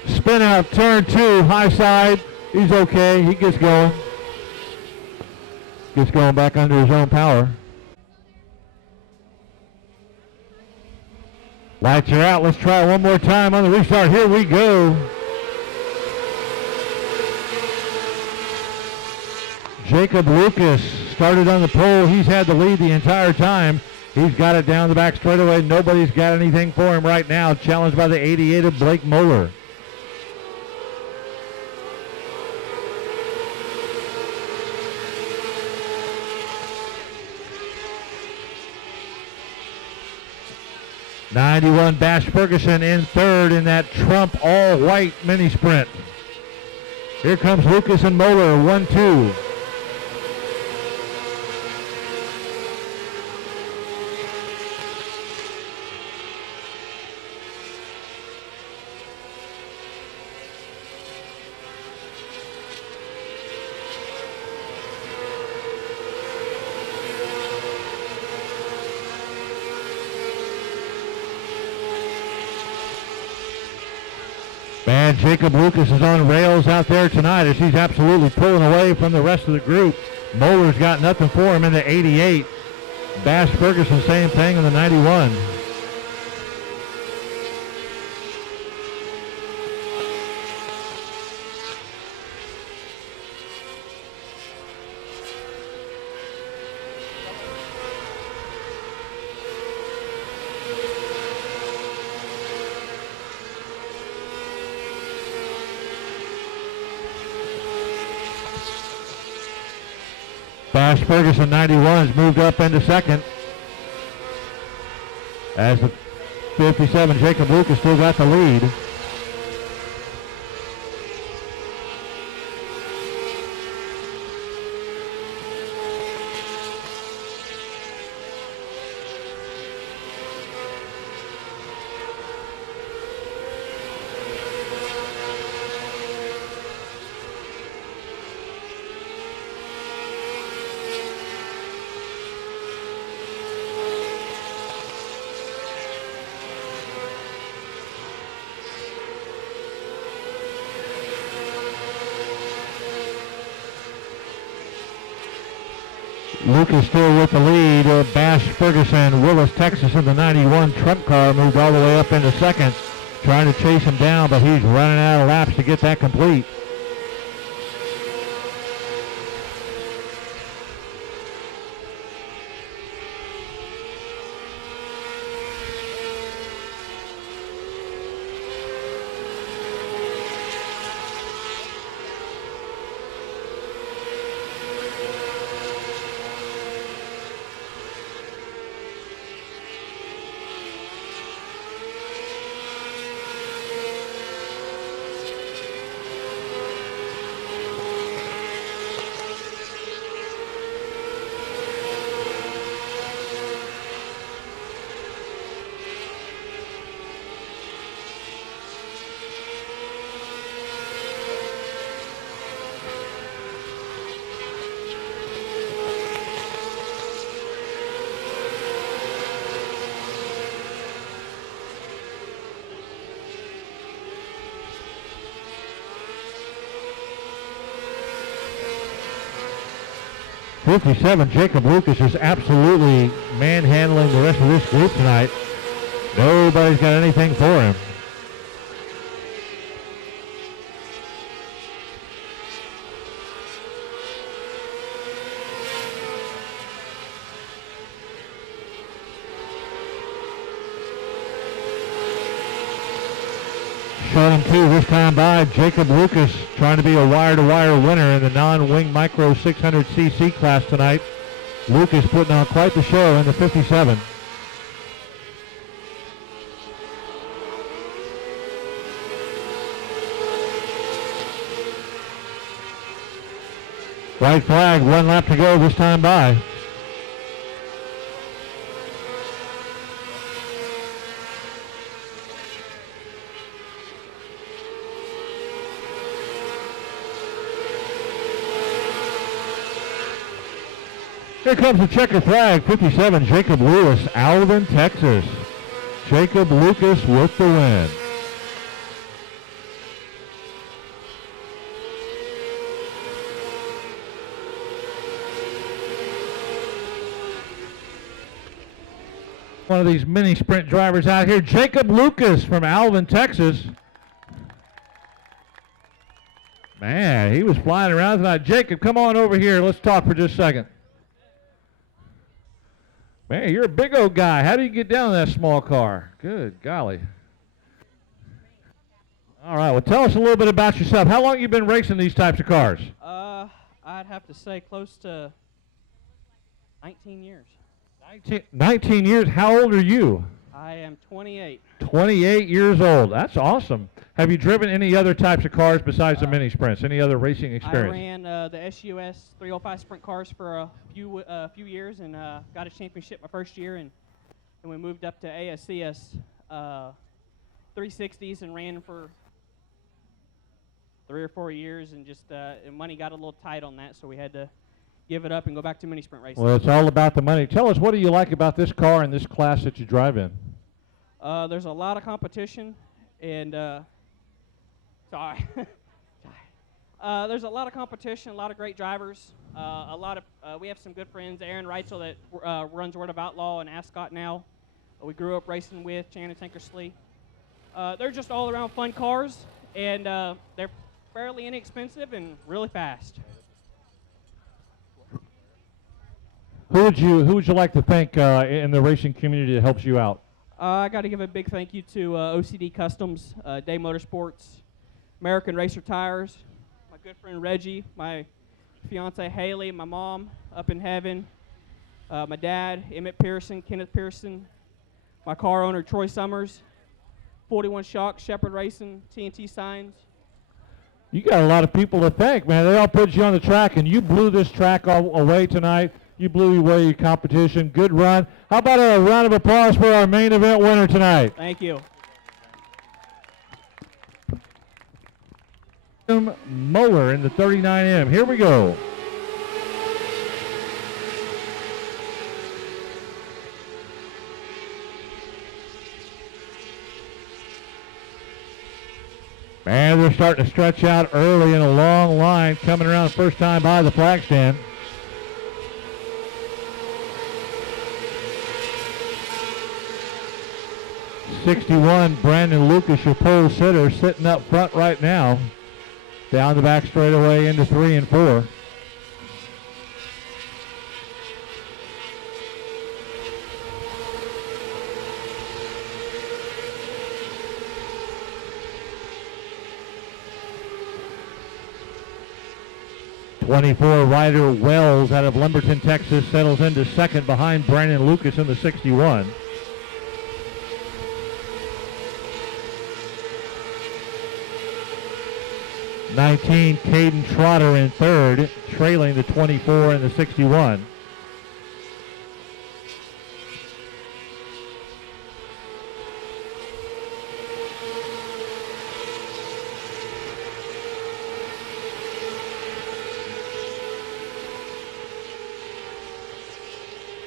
Spin out turn 2, high side. He's okay. He gets going. Gets going back under his own power. Lights are out. Let's try it one more time on the restart. Here we go. Jacob Lucas started on the pole. He's had the lead the entire time. He's got it down the back straightaway. Nobody's got anything for him right now. Challenged by the '88 of Blake Moeller. '91 Bash Ferguson in third in that Trump all-white mini sprint. Here comes Lucas and Moeller, 1-2. Man, Jacob Lucas is on rails out there tonight as he's absolutely pulling away from the rest of the group. Moeller's got nothing for him in the '88. Bash Ferguson, same thing in the '91. Bash Ferguson, 91, has moved up into second. As the 57, Jacob Lucas still got the lead. Lucas still with the lead. Bash Ferguson, Willis, Texas in the 91 Trump car moved all the way up into second, trying to chase him down, but he's running out of laps to get that complete. '57, Jacob Lucas is absolutely manhandling the rest of this group tonight. Nobody's got anything for him. Showing two this time by Jacob Lucas, trying to be a wire-to-wire winner in the non-wing micro 600cc class tonight. Lucas putting on quite the show in the 57. White flag, 1 lap to go this time by. Here comes the checker flag, 57, Jacob Lewis, Alvin, Texas. Jacob Lucas with the win. One of these mini sprint drivers out here, Jacob Lucas from Alvin, Texas. Man, he was flying around tonight. Jacob, come on over here. Let's talk for just a second. Man, you're a big old guy. How do you get down in that small car? Good golly. All right, well, tell us a little bit about yourself. How long have you been racing these types of cars? I'd have to say close to 19 years. 19 years. How old are you? I am 28. 28 years old. That's awesome. Have you driven any other types of cars besides the mini sprints? Any other racing experience? I ran the SUS 305 sprint cars for a few years and got a championship my first year, and we moved up to ASCS 360s and ran for 3 or 4 years, and just and money got a little tight on that, so we had to give it up and go back to mini sprint racing. Well, it's all about the money. Tell us, what do you like about this car and this class that you drive in? There's a lot of competition, and sorry. There's a lot of competition, a lot of great drivers, we have some good friends. Aaron Reitzel that runs Word of Outlaw in Ascot now. We grew up racing with Shannon Tankersley. They're just all around fun cars, and they're fairly inexpensive and really fast. Who would you like to thank in the racing community that helps you out? I got to give a big thank you to OCD Customs, Day Motorsports, American Racer Tires, my good friend Reggie, my fiance Haley, my mom up in heaven, my dad Emmett Pearson, Kenneth Pearson, my car owner Troy Summers, 41 Shock, Shepherd Racing, TNT Signs. You got a lot of people to thank, man. They all put you on the track, and you blew this track all away tonight. You blew away your competition. Good run. How about a round of applause for our main event winner tonight? Thank you. Moeller in the 39M. Here we go. Man, they're starting to stretch out early in a long line coming around the first time by the flag stand. 61, Brandon Lucas, your pole sitter, sitting up front right now. Down the back straightaway into 3 and 4. '24 Ryder Wells out of Lumberton, Texas, settles into second behind Brandon Lucas in the 61. '19 Caden Trotter in third, trailing the 24 and the 61.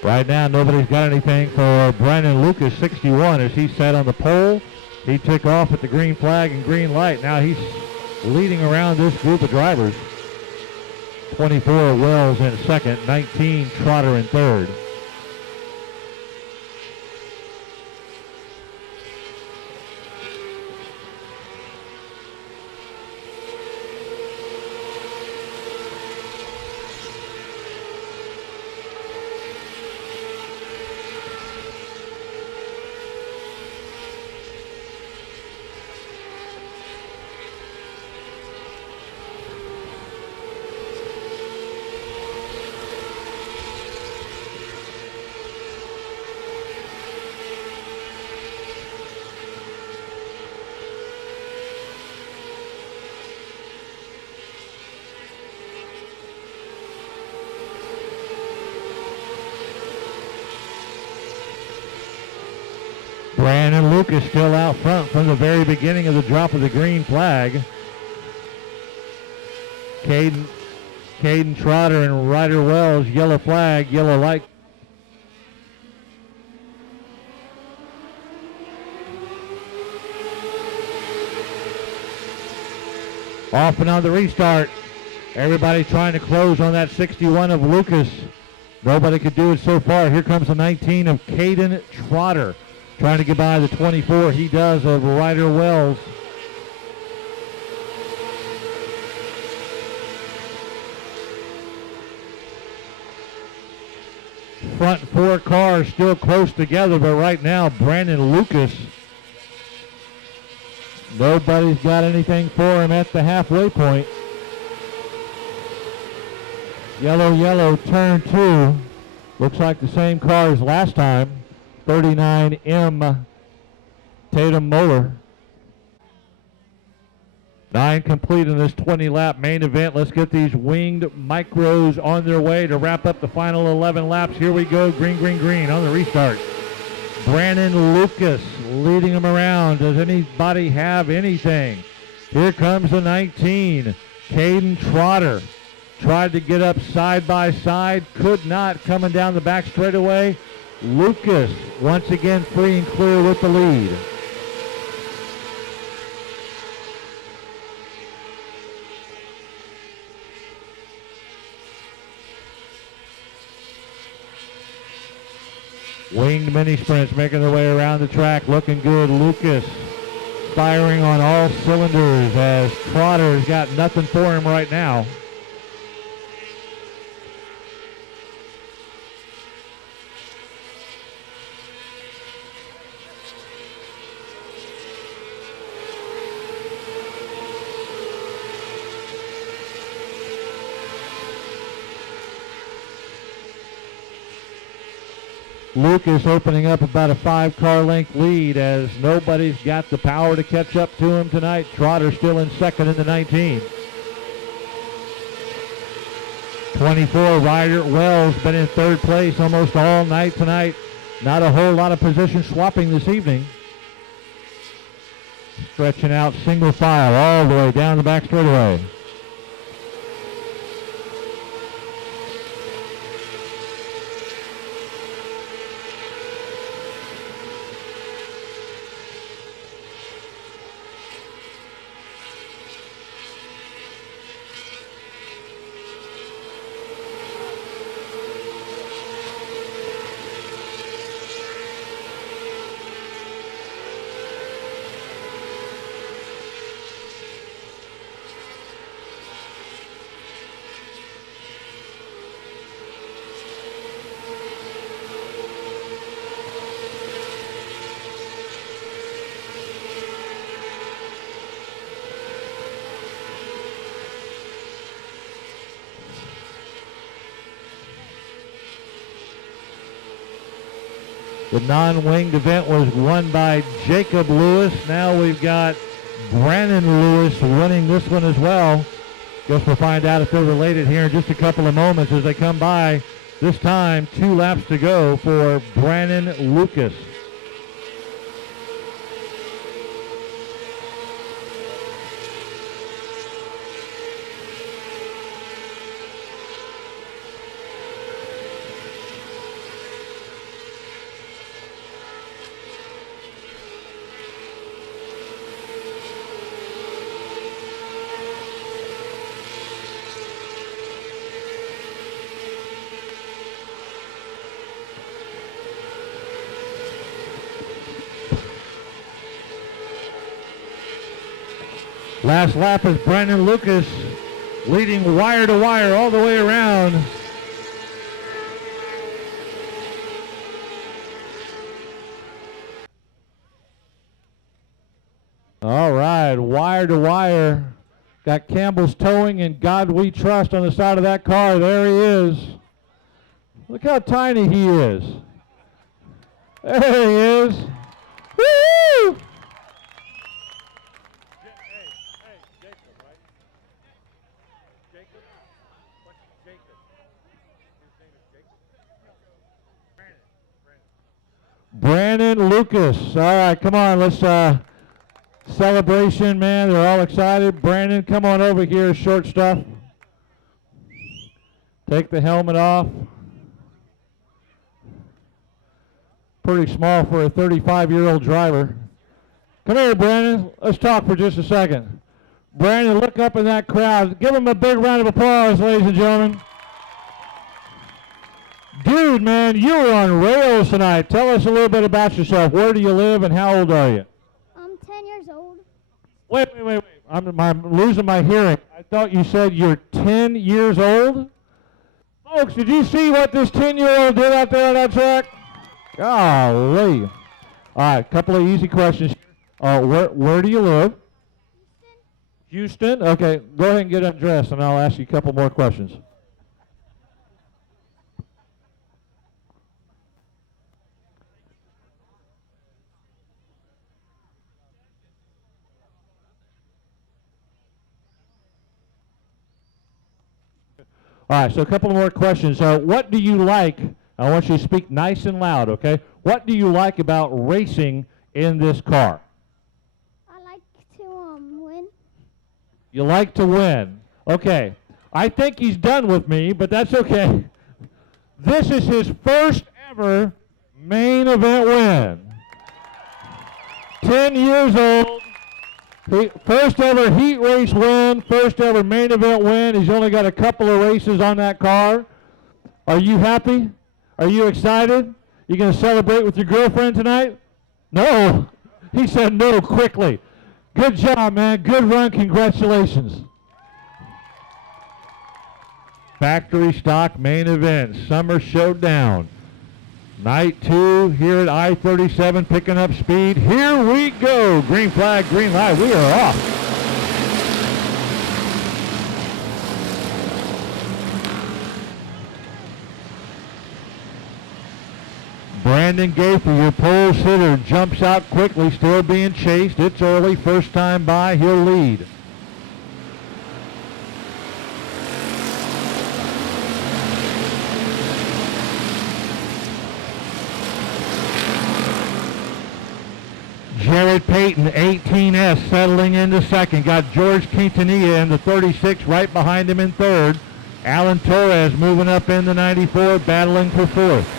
Right now, nobody's got anything for Brandon Lucas, 61, as he sat on the pole. He took off at the green flag and green light. Now he's leading around this group of drivers. 24 Wells in second, 19 Trotter in third. Brandon Lucas still out front from the very beginning of the drop of the green flag. Caden Trotter and Ryder Wells, yellow flag, yellow light. Off and on the restart. Everybody trying to close on that 61 of Lucas. Nobody could do it so far. Here comes the 19 of Caden Trotter. Trying to get by the 24, he does, of Ryder Wells. Front four cars still close together, but right now, Brandon Lucas, nobody's got anything for him at the halfway point. Yellow, yellow, turn 2. Looks like the same car as last time. 39M Tatum Moeller. 9 complete in this 20-lap main event. Let's get these winged micros on their way to wrap up the final 11 laps. Here we go, green, green, green on the restart. Brandon Lucas leading them around. Does anybody have anything? Here comes the 19, Caden Trotter. Tried to get up side by side, could not, coming down the back straightaway. Lucas once again free and clear with the lead. Winged mini sprints making their way around the track, looking good. Lucas firing on all cylinders as Trotter's got nothing for him right now. Lucas opening up about a 5-car length lead as nobody's got the power to catch up to him tonight. Trotter still in second in the 19. 24, Ryder Wells been in third place almost all night tonight. Not a whole lot of position swapping this evening. Stretching out single file all the way down the back straightaway. The non-winged event was won by Jacob Lewis. Now we've got Brandon Lewis winning this one as well. Guess we'll find out if they're related here in just a couple of moments as they come by. This time, 2 laps to go for Brandon Lucas. Last lap is Brandon Lucas leading wire to wire all the way around. All right, wire to wire. Got Campbell's Towing and God We Trust on the side of that car. There he is. Look how tiny he is. There he is. Woo! Brandon Lucas. All right, come on, let's celebration, man. They're all excited. Brandon, come on over here, short stuff. Take the helmet off. Pretty small for a 35-year-old driver. Come here, Brandon. Let's talk for just a second. Brandon, look up in that crowd. Give him a big round of applause, ladies and gentlemen. Dude, man, you were on rails tonight. Tell us a little bit about yourself. Where do you live and how old are you? I'm 10 years old. Wait. I'm losing my hearing. I thought you said you're 10 years old? Folks, did you see what this 10-year-old did out there on that track? Golly. All right, a couple of easy questions. Where do you live? Houston? Okay, go ahead and get undressed, and I'll ask you a couple more questions. All right, so a couple more questions. What do you like? I want you to speak nice and loud, okay? What do you like about racing in this car? I like to win. You like to win. Okay. I think he's done with me, but that's okay. This is his first ever main event win. 10 years old. First ever heat race win, first ever main event win. He's only got a couple of races on that car. Are you happy? Are you excited? You going to celebrate with your girlfriend tonight? No. He said no quickly. Good job, man. Good run. Congratulations. Factory stock main event, Summer Showdown. Night 2 here at I-37 picking up speed. Here we go. Green flag, green light. We are off. Brandon Gaither, your pole sitter, jumps out quickly, still being chased. It's early, first time by, he'll lead. Jared Payton, 18S, settling into second. Got George Quintanilla in the 36 right behind him in third. Alan Torres moving up in the 94, battling for fourth.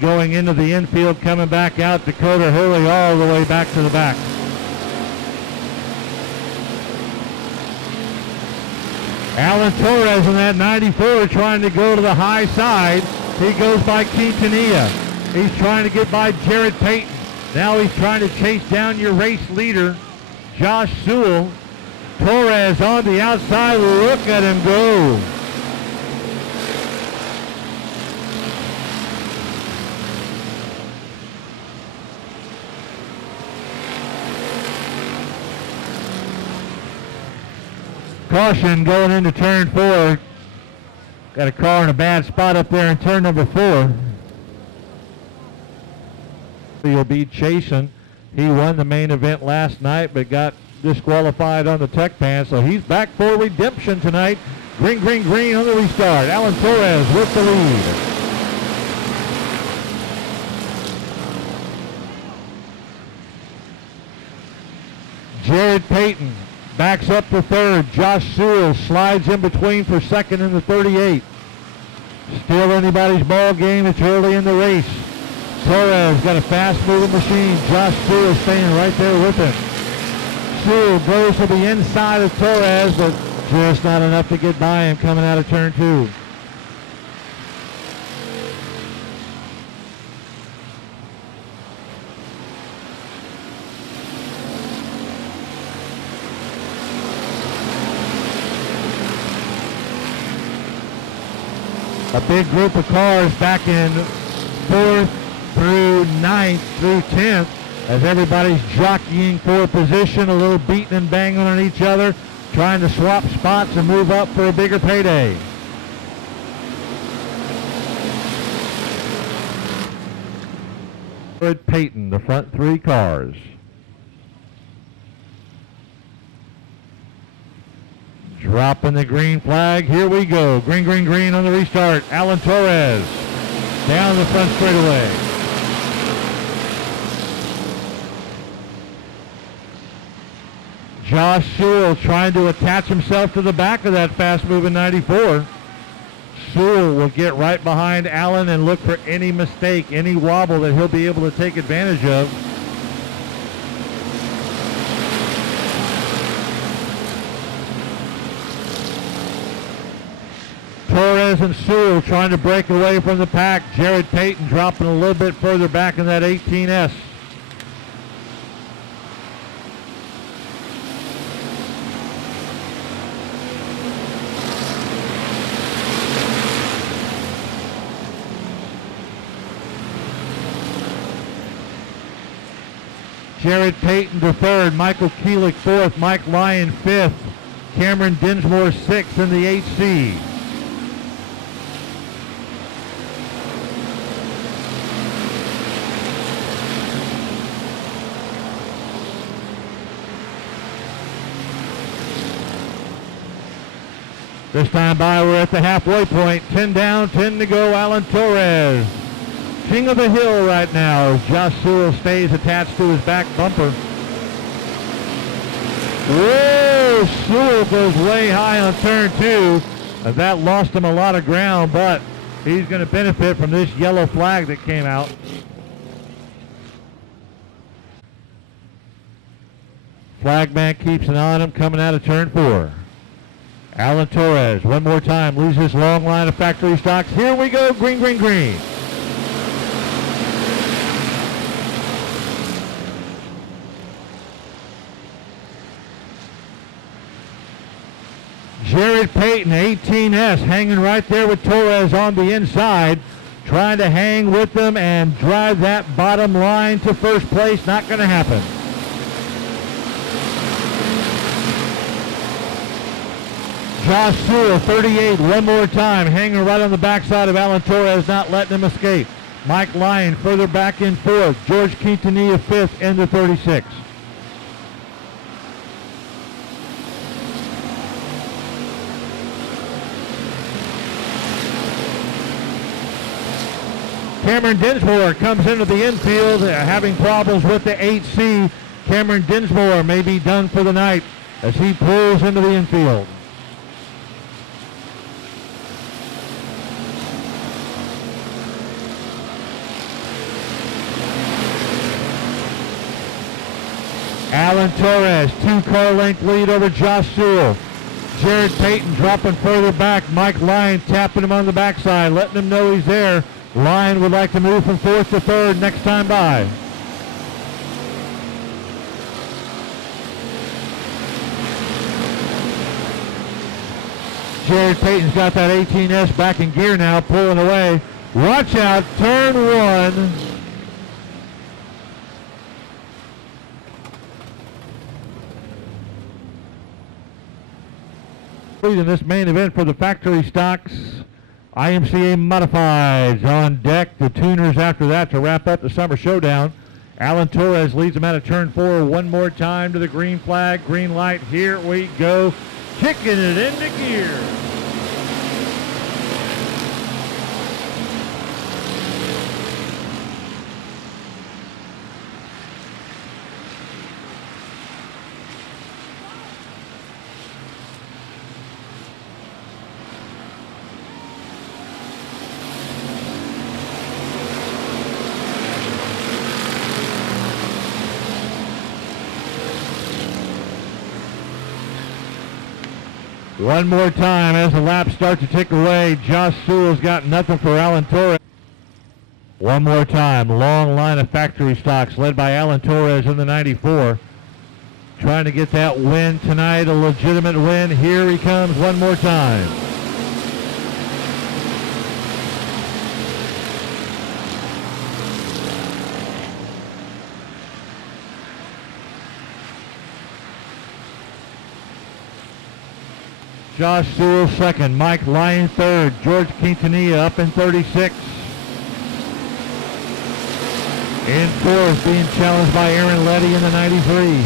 Going into the infield, coming back out. Dakota Hurley all the way back to the back. Alan Torres in that 94 trying to go to the high side. He goes by Quintanilla. He's trying to get by Jared Payton. Now he's trying to chase down your race leader, Josh Sewell. Torres on the outside. Look at him go. Caution going into turn 4. Got a car in a bad spot up there in turn number 4. He'll be chasing. He won the main event last night, but got disqualified on the tech pan, so he's back for redemption tonight. Green, green, green on the restart. Alan Torres with the lead. Jared Payton backs up for third. Josh Sewell slides in between for second in the 38. Still anybody's ball game. It's early in the race. Torres got a fast-moving machine. Josh Sewell staying right there with him. Sewell goes to the inside of Torres, but just not enough to get by him coming out of turn 2. A big group of cars back in 4th through 9th through 10th as everybody's jockeying for a position, a little beating and banging on each other, trying to swap spots and move up for a bigger payday. Jared Payton, the front 3 cars. Dropping the green flag. Here we go. Green, green, green on the restart. Alan Torres down the front straightaway. Josh Sewell trying to attach himself to the back of that fast-moving 94. Sewell will get right behind Alan and look for any mistake, any wobble that he'll be able to take advantage of. Torres and Sewell trying to break away from the pack. Jared Payton dropping a little bit further back in that 18S. Jared Payton to third, Michael Keelik fourth, Mike Lyon fifth, Cameron Dinsmore sixth in the HC. This time by, we're at the halfway point. 10 down, 10 to go. Alan Torres, king of the hill right now. Josh Sewell stays attached to his back bumper. Whoa, Sewell goes way high on turn 2. That lost him a lot of ground, but he's going to benefit from this yellow flag that came out. Flagman keeps an eye on him coming out of turn 4. Alan Torres, one more time, leaves his long line of factory stocks. Here we go, green, green, green. Jared Payton, 18S, hanging right there with Torres on the inside, trying to hang with them and drive that bottom line to first place. Not going to happen. Josh Sewell, 38, one more time, hanging right on the backside of Alan Torres, not letting him escape. Mike Lyon further back in fourth. George Quintanilla fifth in the 36. Cameron Dinsmore comes into the infield, having problems with the 8C. Cameron Dinsmore may be done for the night as he pulls into the infield. Alan Torres, 2-car length lead over Josh Sewell. Jared Payton dropping further back. Mike Lyon tapping him on the backside, letting him know he's there. Lyon would like to move from fourth to third next time by. Jared Payton's got that 18S back in gear now, pulling away. Watch out, turn 1. In this main event for the factory stocks, IMCA Modifieds on deck. The tuners after that to wrap up the summer showdown. Alan Torres leads them out of turn 4 one more time to the green flag, green light. Here we go, kicking it into gear. One more time as the laps start to tick away. Josh Sewell's got nothing for Alan Torres. One more time, long line of factory stocks led by Alan Torres in the 94. Trying to get that win tonight, a legitimate win. Here he comes one more time. Josh Sewell second, Mike Lyon third, George Quintanilla up in 36. In fourth, being challenged by Aaron Letty in the 93.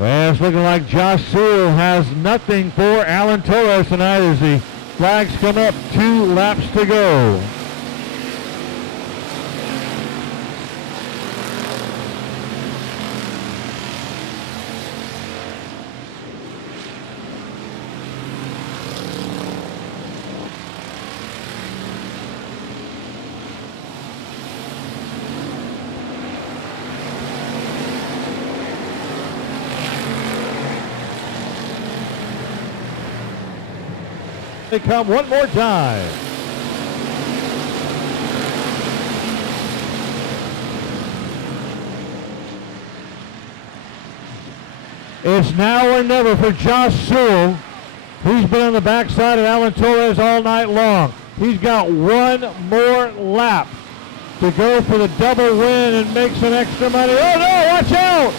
Well, it's looking like Josh Sewell has nothing for Alan Torres tonight as the flags come up, 2 laps to go. They come one more time. It's now or never for Josh Sewell. He's been on the backside of Alan Torres all night long. He's got one more lap to go for the double win and make some extra money. Oh no, watch out!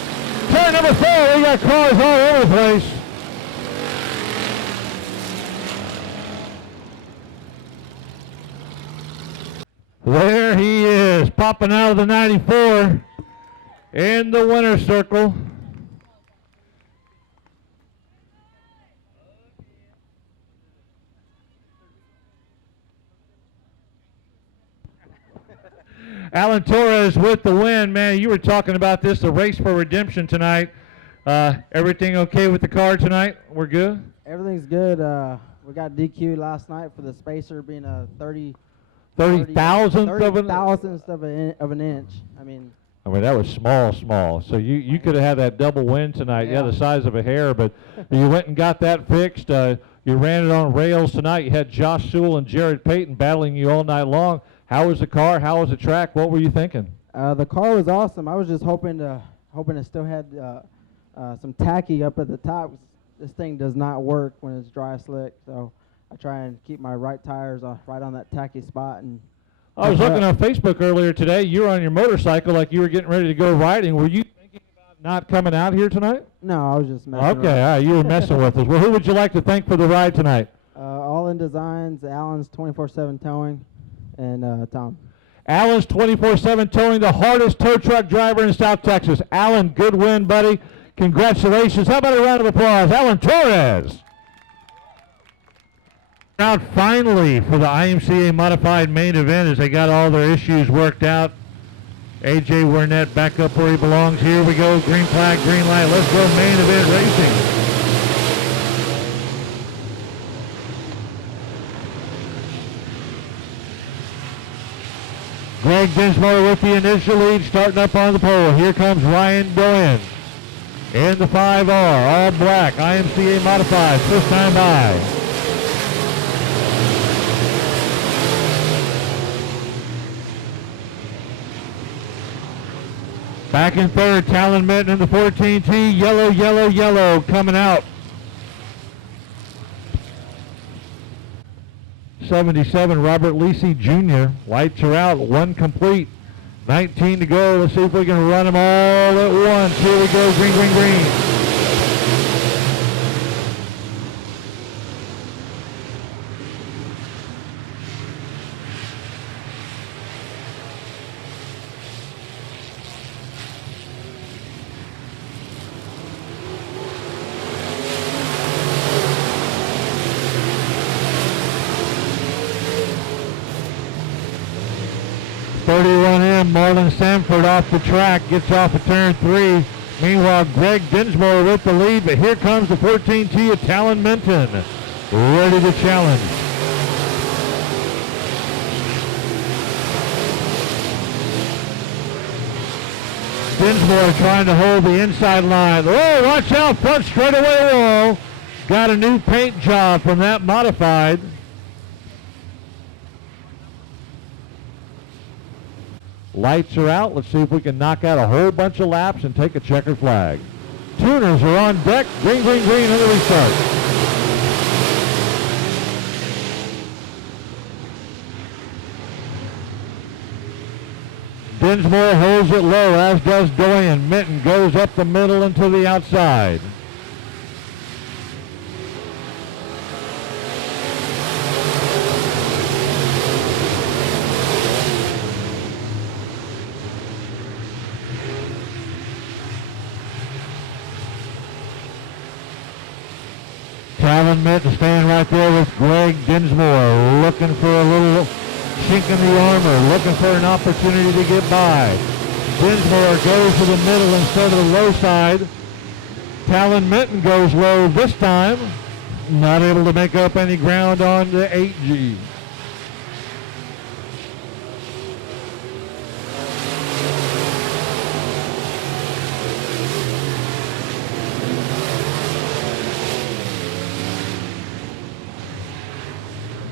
Turn number 4, we got cars all over the place. There he is, popping out of the 94 in the winner's circle. Alan Torres with the win. Man, you were talking about this, the race for redemption tonight. Everything okay with the car tonight? We're good? Everything's good. We got DQ'd last night for the spacer being a 30 30,000th of an inch. I mean, that was small. So you could have had that double win tonight. Yeah, the size of a hair, but you went and got that fixed. You ran it on rails tonight. You had Josh Sewell and Jared Payton battling you all night long. How was the car? How was the track? What were you thinking? The car was awesome. I was just hoping it still had some tacky up at the top. This thing does not work when it's dry slick, so I try and keep my right tires right on that tacky spot. And I was looking on Facebook earlier today. You were on your motorcycle like you were getting ready to go riding. Were you thinking about not coming out here tonight? No, I was just messing Okay, all right, you were messing with us. Well, who would you like to thank for the ride tonight? All In Designs, Allen's 24/7 Towing, and Tom. Allen's 24/7 Towing, the hardest tow truck driver in South Texas. Allen, good win, buddy. Congratulations. How about a round of applause? Alan Torres. Out finally for the IMCA Modified main event as they got all their issues worked out. AJ Wernett back up where he belongs. Here we go. Green flag, green light. Let's go main event racing. Greg Dinsmore with the initial lead, starting up on the pole. Here comes Ryan Doyen in the 5R, all black, IMCA Modified, first time by. Back in third, Talon Minton in the 14T. Yellow, yellow, yellow coming out. 77, Robert Lisi Jr. Lights are out, 1 complete. 19 to go. Let's see if we can run them all at once. Here we go, green, green, green. Marlon Sanford off the track, gets off of turn 3. Meanwhile, Greg Dinsmore with the lead, but here comes the 14T of Talon Minton, ready to challenge. Dinsmore trying to hold the inside line. Oh, watch out, front straightaway wall. Got a new paint job from that modified. Lights are out. Let's see if we can knock out a whole bunch of laps and take a checkered flag. Tuners are on deck. Green, green, green, and the restart. Dinsmore holds it low, as does Doyen. Minton goes up the middle and to the outside. Talon Minton staying right there with Greg Dinsmore, looking for a little chink in the armor, looking for an opportunity to get by. Dinsmore goes to the middle instead of the low side. Talon Minton goes low this time, not able to make up any ground on the 8G.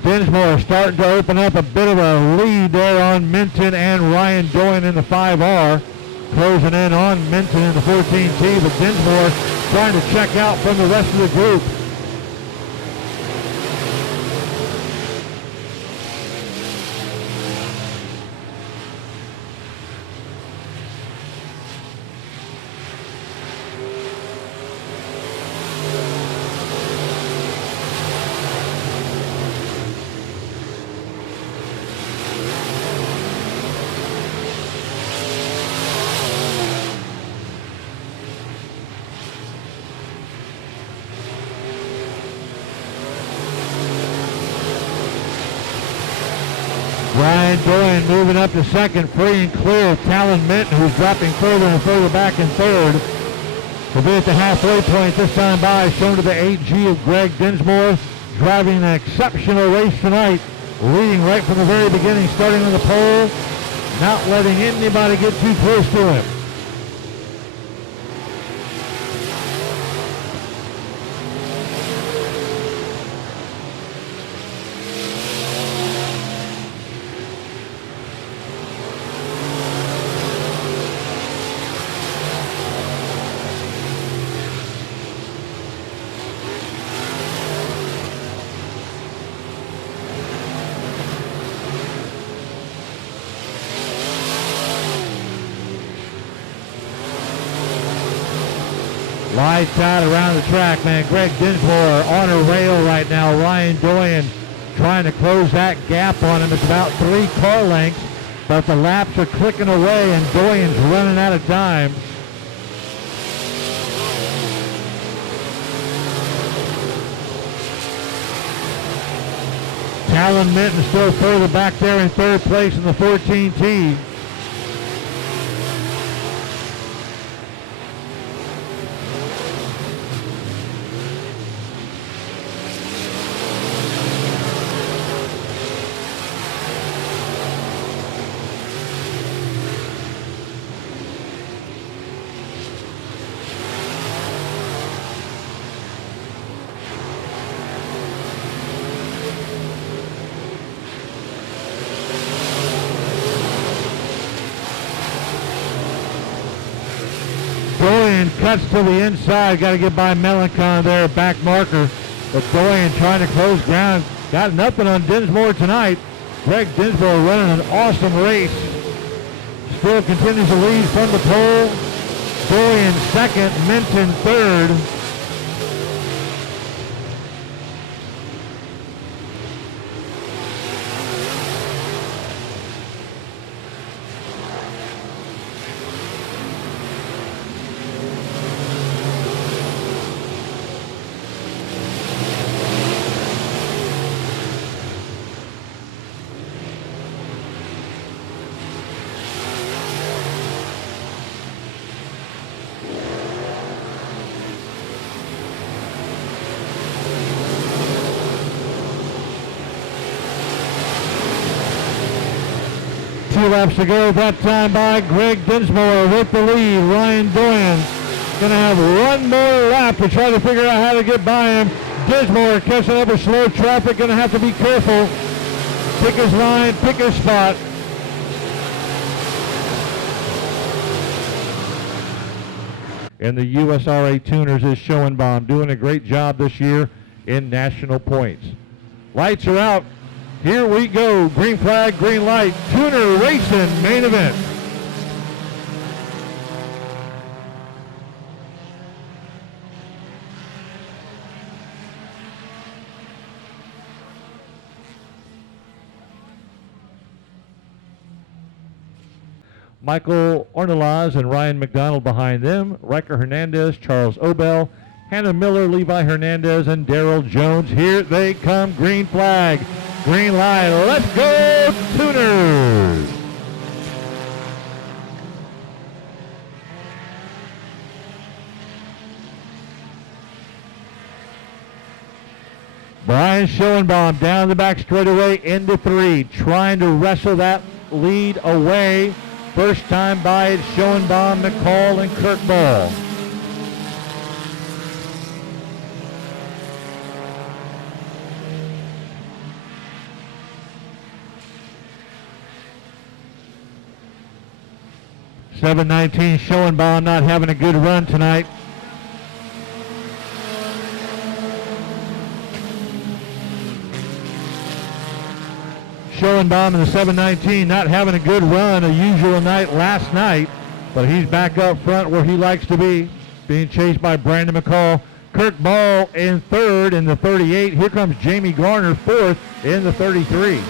Dinsmore starting to open up a bit of a lead there on Minton and Ryan Doyen in the 5R. Closing in on Minton in the 14T, but Dinsmore trying to check out from the rest of the group. Ryan Doyen moving up to second, free and clear of Talon Minton, who's dropping further and further back in third. Will be at the halfway point this time by, shown to the 8G of Greg Dinsmore, driving an exceptional race tonight, leading right from the very beginning, starting on the pole, not letting anybody get too close to him. Lights out around the track, man. Greg Dinsmore on a rail right now. Ryan Doyen trying to close that gap on him. It's about 3 car lengths, but the laps are clicking away and Doyen's running out of time. Talon Minton still further back there in third place in the 14T. Doyen cuts to the inside. Got to get by Melancon there, back marker. But Doyen trying to close ground. Got nothing on Dinsmore tonight. Greg Dinsmore running an awesome race. Still continues to lead from the pole. Doyen second, Minton third. Two laps to go, that time by Greg Dinsmore with the lead. Ryan Doyen going to have one more lap to try to figure out how to get by him. Dinsmore catching up with slow traffic, going to have to be careful. Pick his line, pick his spot. And the USRA Tuners is Schoenbaum doing a great job this year in national points. Lights are out. Here we go. Green flag, green light. Tuner Racing main event. Michael Ornelas and Ryan McDonald behind them. Riker Hernandez, Charles Obel, Hannah Miller, Levi Hernandez, and Daryl Jones. Here they come. Green flag. Green light. Let's go, Tuners! Brian Schoenbaum down the back straightaway into 3, trying to wrestle that lead away. First time by it, Schoenbaum, McCall, and Kurt Ball. $7.19 Schoenbaum not having a good run tonight. Schoenbaum in the 719 not having a good run, a usual night last night, but he's back up front where he likes to be, being chased by Brandon McCall. Kirk Ball in third in the 38. Here comes Jamie Garner fourth in the 33.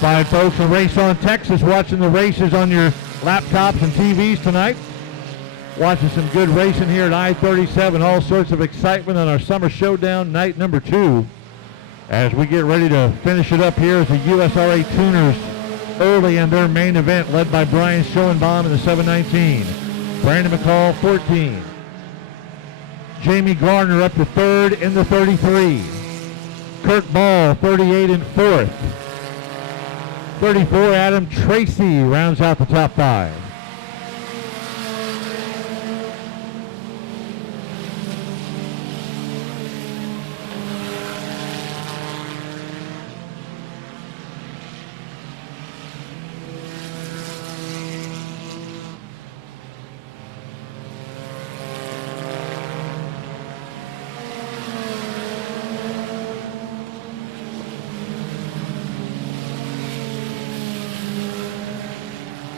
Fine folks from Race on Texas watching the races on your laptops and TVs tonight. Watching some good racing here at I-37. All sorts of excitement on our Summer Showdown night number 2. As we get ready to finish it up here as the USRA Tuners early in their main event, led by Brian Schoenbaum in the 719. Brandon McCall 14. Jamie Garner up to third in the 33. Kirk Ball 38 and fourth. 34 Adam Tracy rounds out the top 5.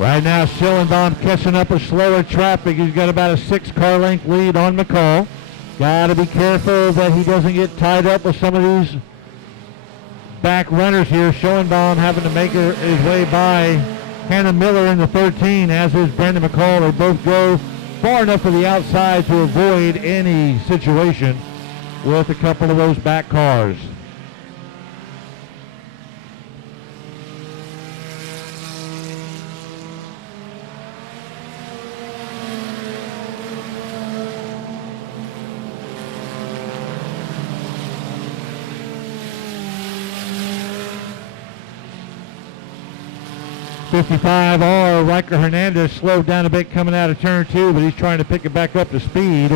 Right now, Schoenbaum catching up with slower traffic. He's got about a 6-car length lead on McCall. Got to be careful that he doesn't get tied up with some of these back runners here. Schoenbaum having to make his way by Hannah Miller in the 13, as is Brandon McCall. They both go far enough to the outside to avoid any situation with a couple of those back cars. $55R, Riker Hernandez slowed down a bit coming out of turn 2, but he's trying to pick it back up to speed.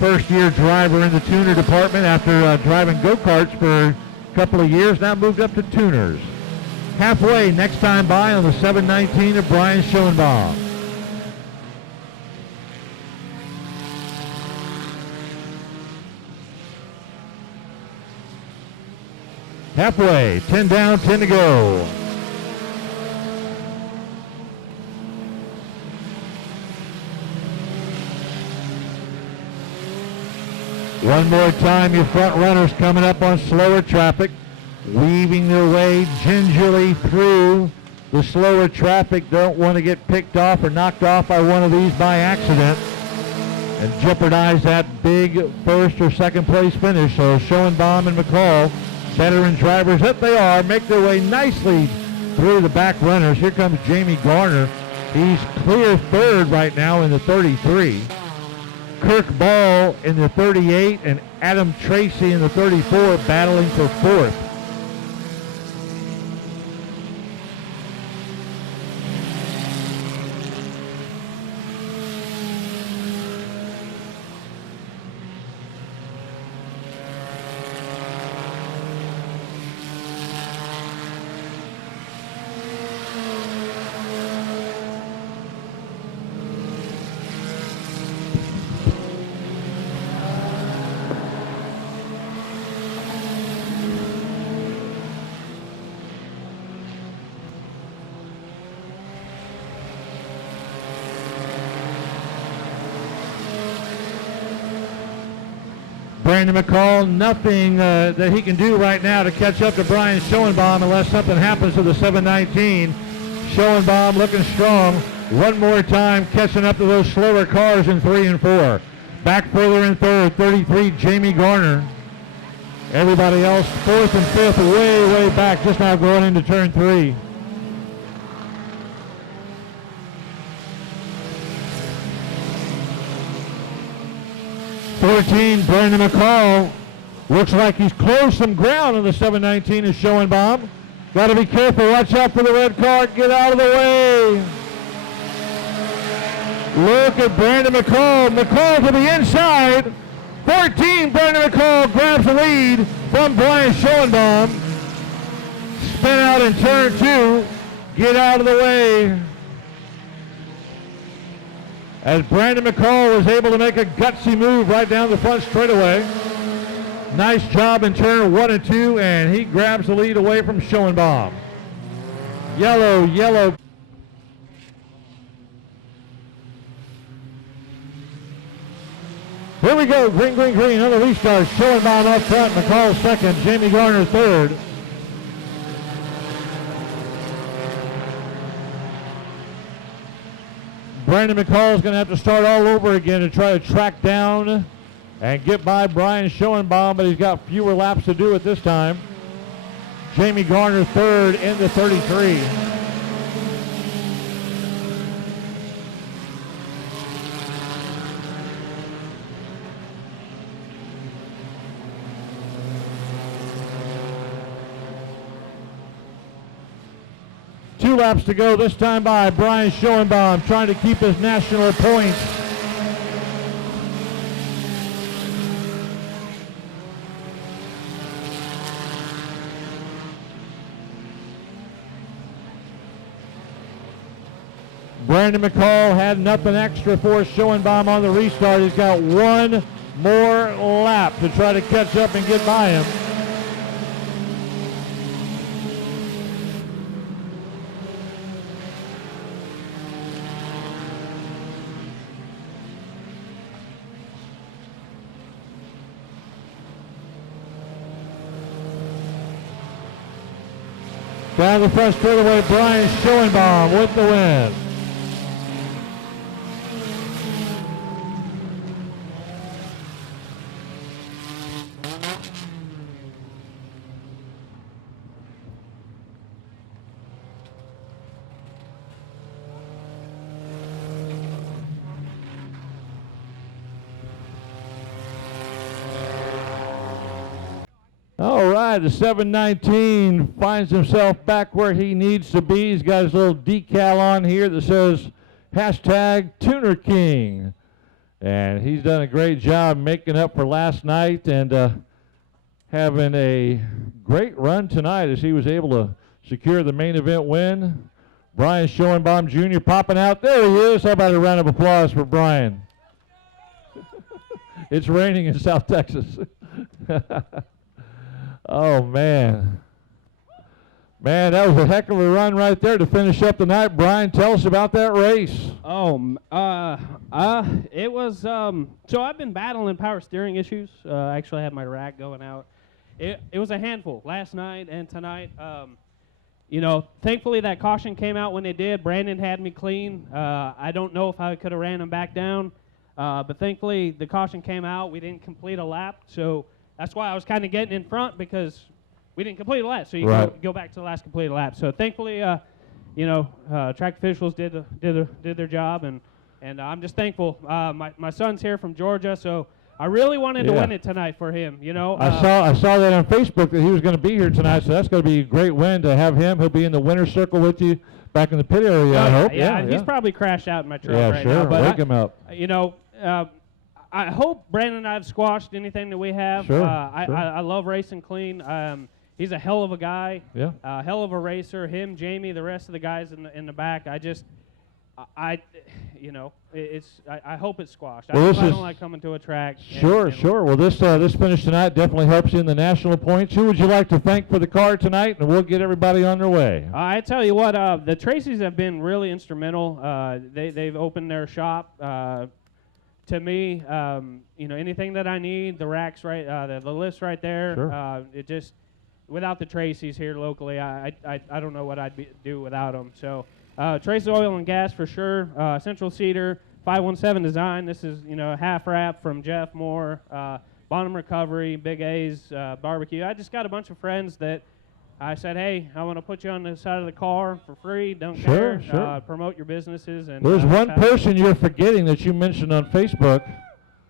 First-year driver in the tuner department after driving go-karts for a couple of years, now moved up to tuners. Halfway next time by on the 719 of Brian Schoenbaum. Halfway, 10 down, 10 to go. One more time, your front runners coming up on slower traffic, weaving their way gingerly through the slower traffic. Don't want to get picked off or knocked off by one of these by accident and jeopardize that big first or second place finish. So Schoenbaum and McCall, veteran drivers that they are, make their way nicely through the back runners. Here comes Jamie Garner. He's clear third right now in the 33. Kirk Ball in the 38 and Adam Tracy in the 34 battling for fourth. Brandon McCall, nothing that he can do right now to catch up to Brian Schoenbaum unless something happens to the 719. Schoenbaum looking strong. One more time catching up to those slower cars in 3 and 4. Back further in third, 33, Jamie Garner. Everybody else fourth and fifth, way back, just now going into turn 3. Brandon McCall looks like he's closed some ground on the 719 is Schoenbaum. Got to be careful. Watch out for the red car. Get out of the way. Look at Brandon McCall. McCall to the inside. 14, Brandon McCall grabs the lead from Brian Schoenbaum. Spin out in turn 2. Get out of the way. As Brandon McCall was able to make a gutsy move right down the front straightaway. Nice job in turn 1 and 2, and he grabs the lead away from Schoenbaum. Yellow. Here we go, green on the restart. Schoenbaum up front, McCall second, Jamie Garner third. Brandon McCall is going to have to start all over again to try to track down and get by Brian Schoenbaum, but he's got fewer laps to do it this time. Jamie Garner third in the 33. Two laps to go this time by Brian Schoenbaum, trying to keep his national points. Brandon McCall had nothing extra for Schoenbaum on the restart. He's got one more lap to try to catch up and get by him. Down the front straightaway, Brian Schoenbaum with the win. All right, the 719 finds himself back where he needs to be. He's got his little decal on here that says hashtag Tuner King. And he's done a great job making up for last night and having a great run tonight as he was able to secure the main event win. Brian Schoenbaum Jr. popping out. There he is. How about a round of applause for Brian? It's raining in South Texas. Oh, man. Man, that was a heck of a run right there to finish up the night. Brian, tell us about that race. It was, so I've been battling power steering issues. I actually had my rack going out. It was a handful last night and tonight. You know, thankfully that caution came out when it did. Brandon had me clean. I don't know if I could have ran him back down, but thankfully the caution came out. We didn't complete a lap, so that's why I was kind of getting in front, because we didn't complete a lap. So you go back to the last completed lap. So thankfully, you know, track officials did their job, and I'm just thankful. My son's here from Georgia, so I really wanted to win it tonight for him. You know, I saw that on Facebook that he was going to be here tonight, so that's going to be a great win to have him. He'll be in the winner's circle with you back in the pit area. I hope. Yeah, he's probably crashed out in my truck right now. But wake him up. You know, I hope Brandon and I have squashed anything that we have. Sure. I love racing clean. He's a hell of a guy. Yeah. Hell of a racer. Him, Jamie, the rest of the guys in the back. You know, I hope it's squashed. Well, I don't like coming to a track. Sure. Well, this finish tonight definitely helps you in the national points. Who would you like to thank for the car tonight? And we'll get everybody on their way. I tell you what, the Tracys have been really instrumental. They've opened their shop to me. You know, anything that I need, the rack's right, the list right there. Sure. It just, without the Tracys here locally, I don't know what I'd do without them. So. Tracy Oil and Gas for sure. Central Cedar, 517 Design. This is, you know, a half wrap from Jeff Moore. Bonham Recovery, Big A's Barbecue. I just got a bunch of friends that I said, hey, I want to put you on the side of the car for free. Don't care. Sure. Promote your businesses. And there's one person you're forgetting that you mentioned on Facebook.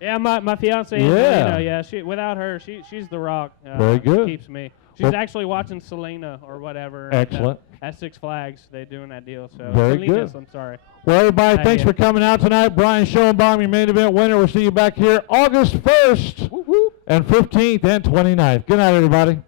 Yeah, my fiance. Yeah. Without her, she's the rock. Very good. Keeps me. She's actually watching Selena or whatever. Excellent. At Six Flags, they're doing that deal. So Very Selena's, good. I'm sorry. Well, everybody, thanks for coming out tonight. Brian Schoenbaum, your main event winner. We'll see you back here August 1st and 15th and 29th. Good night, everybody.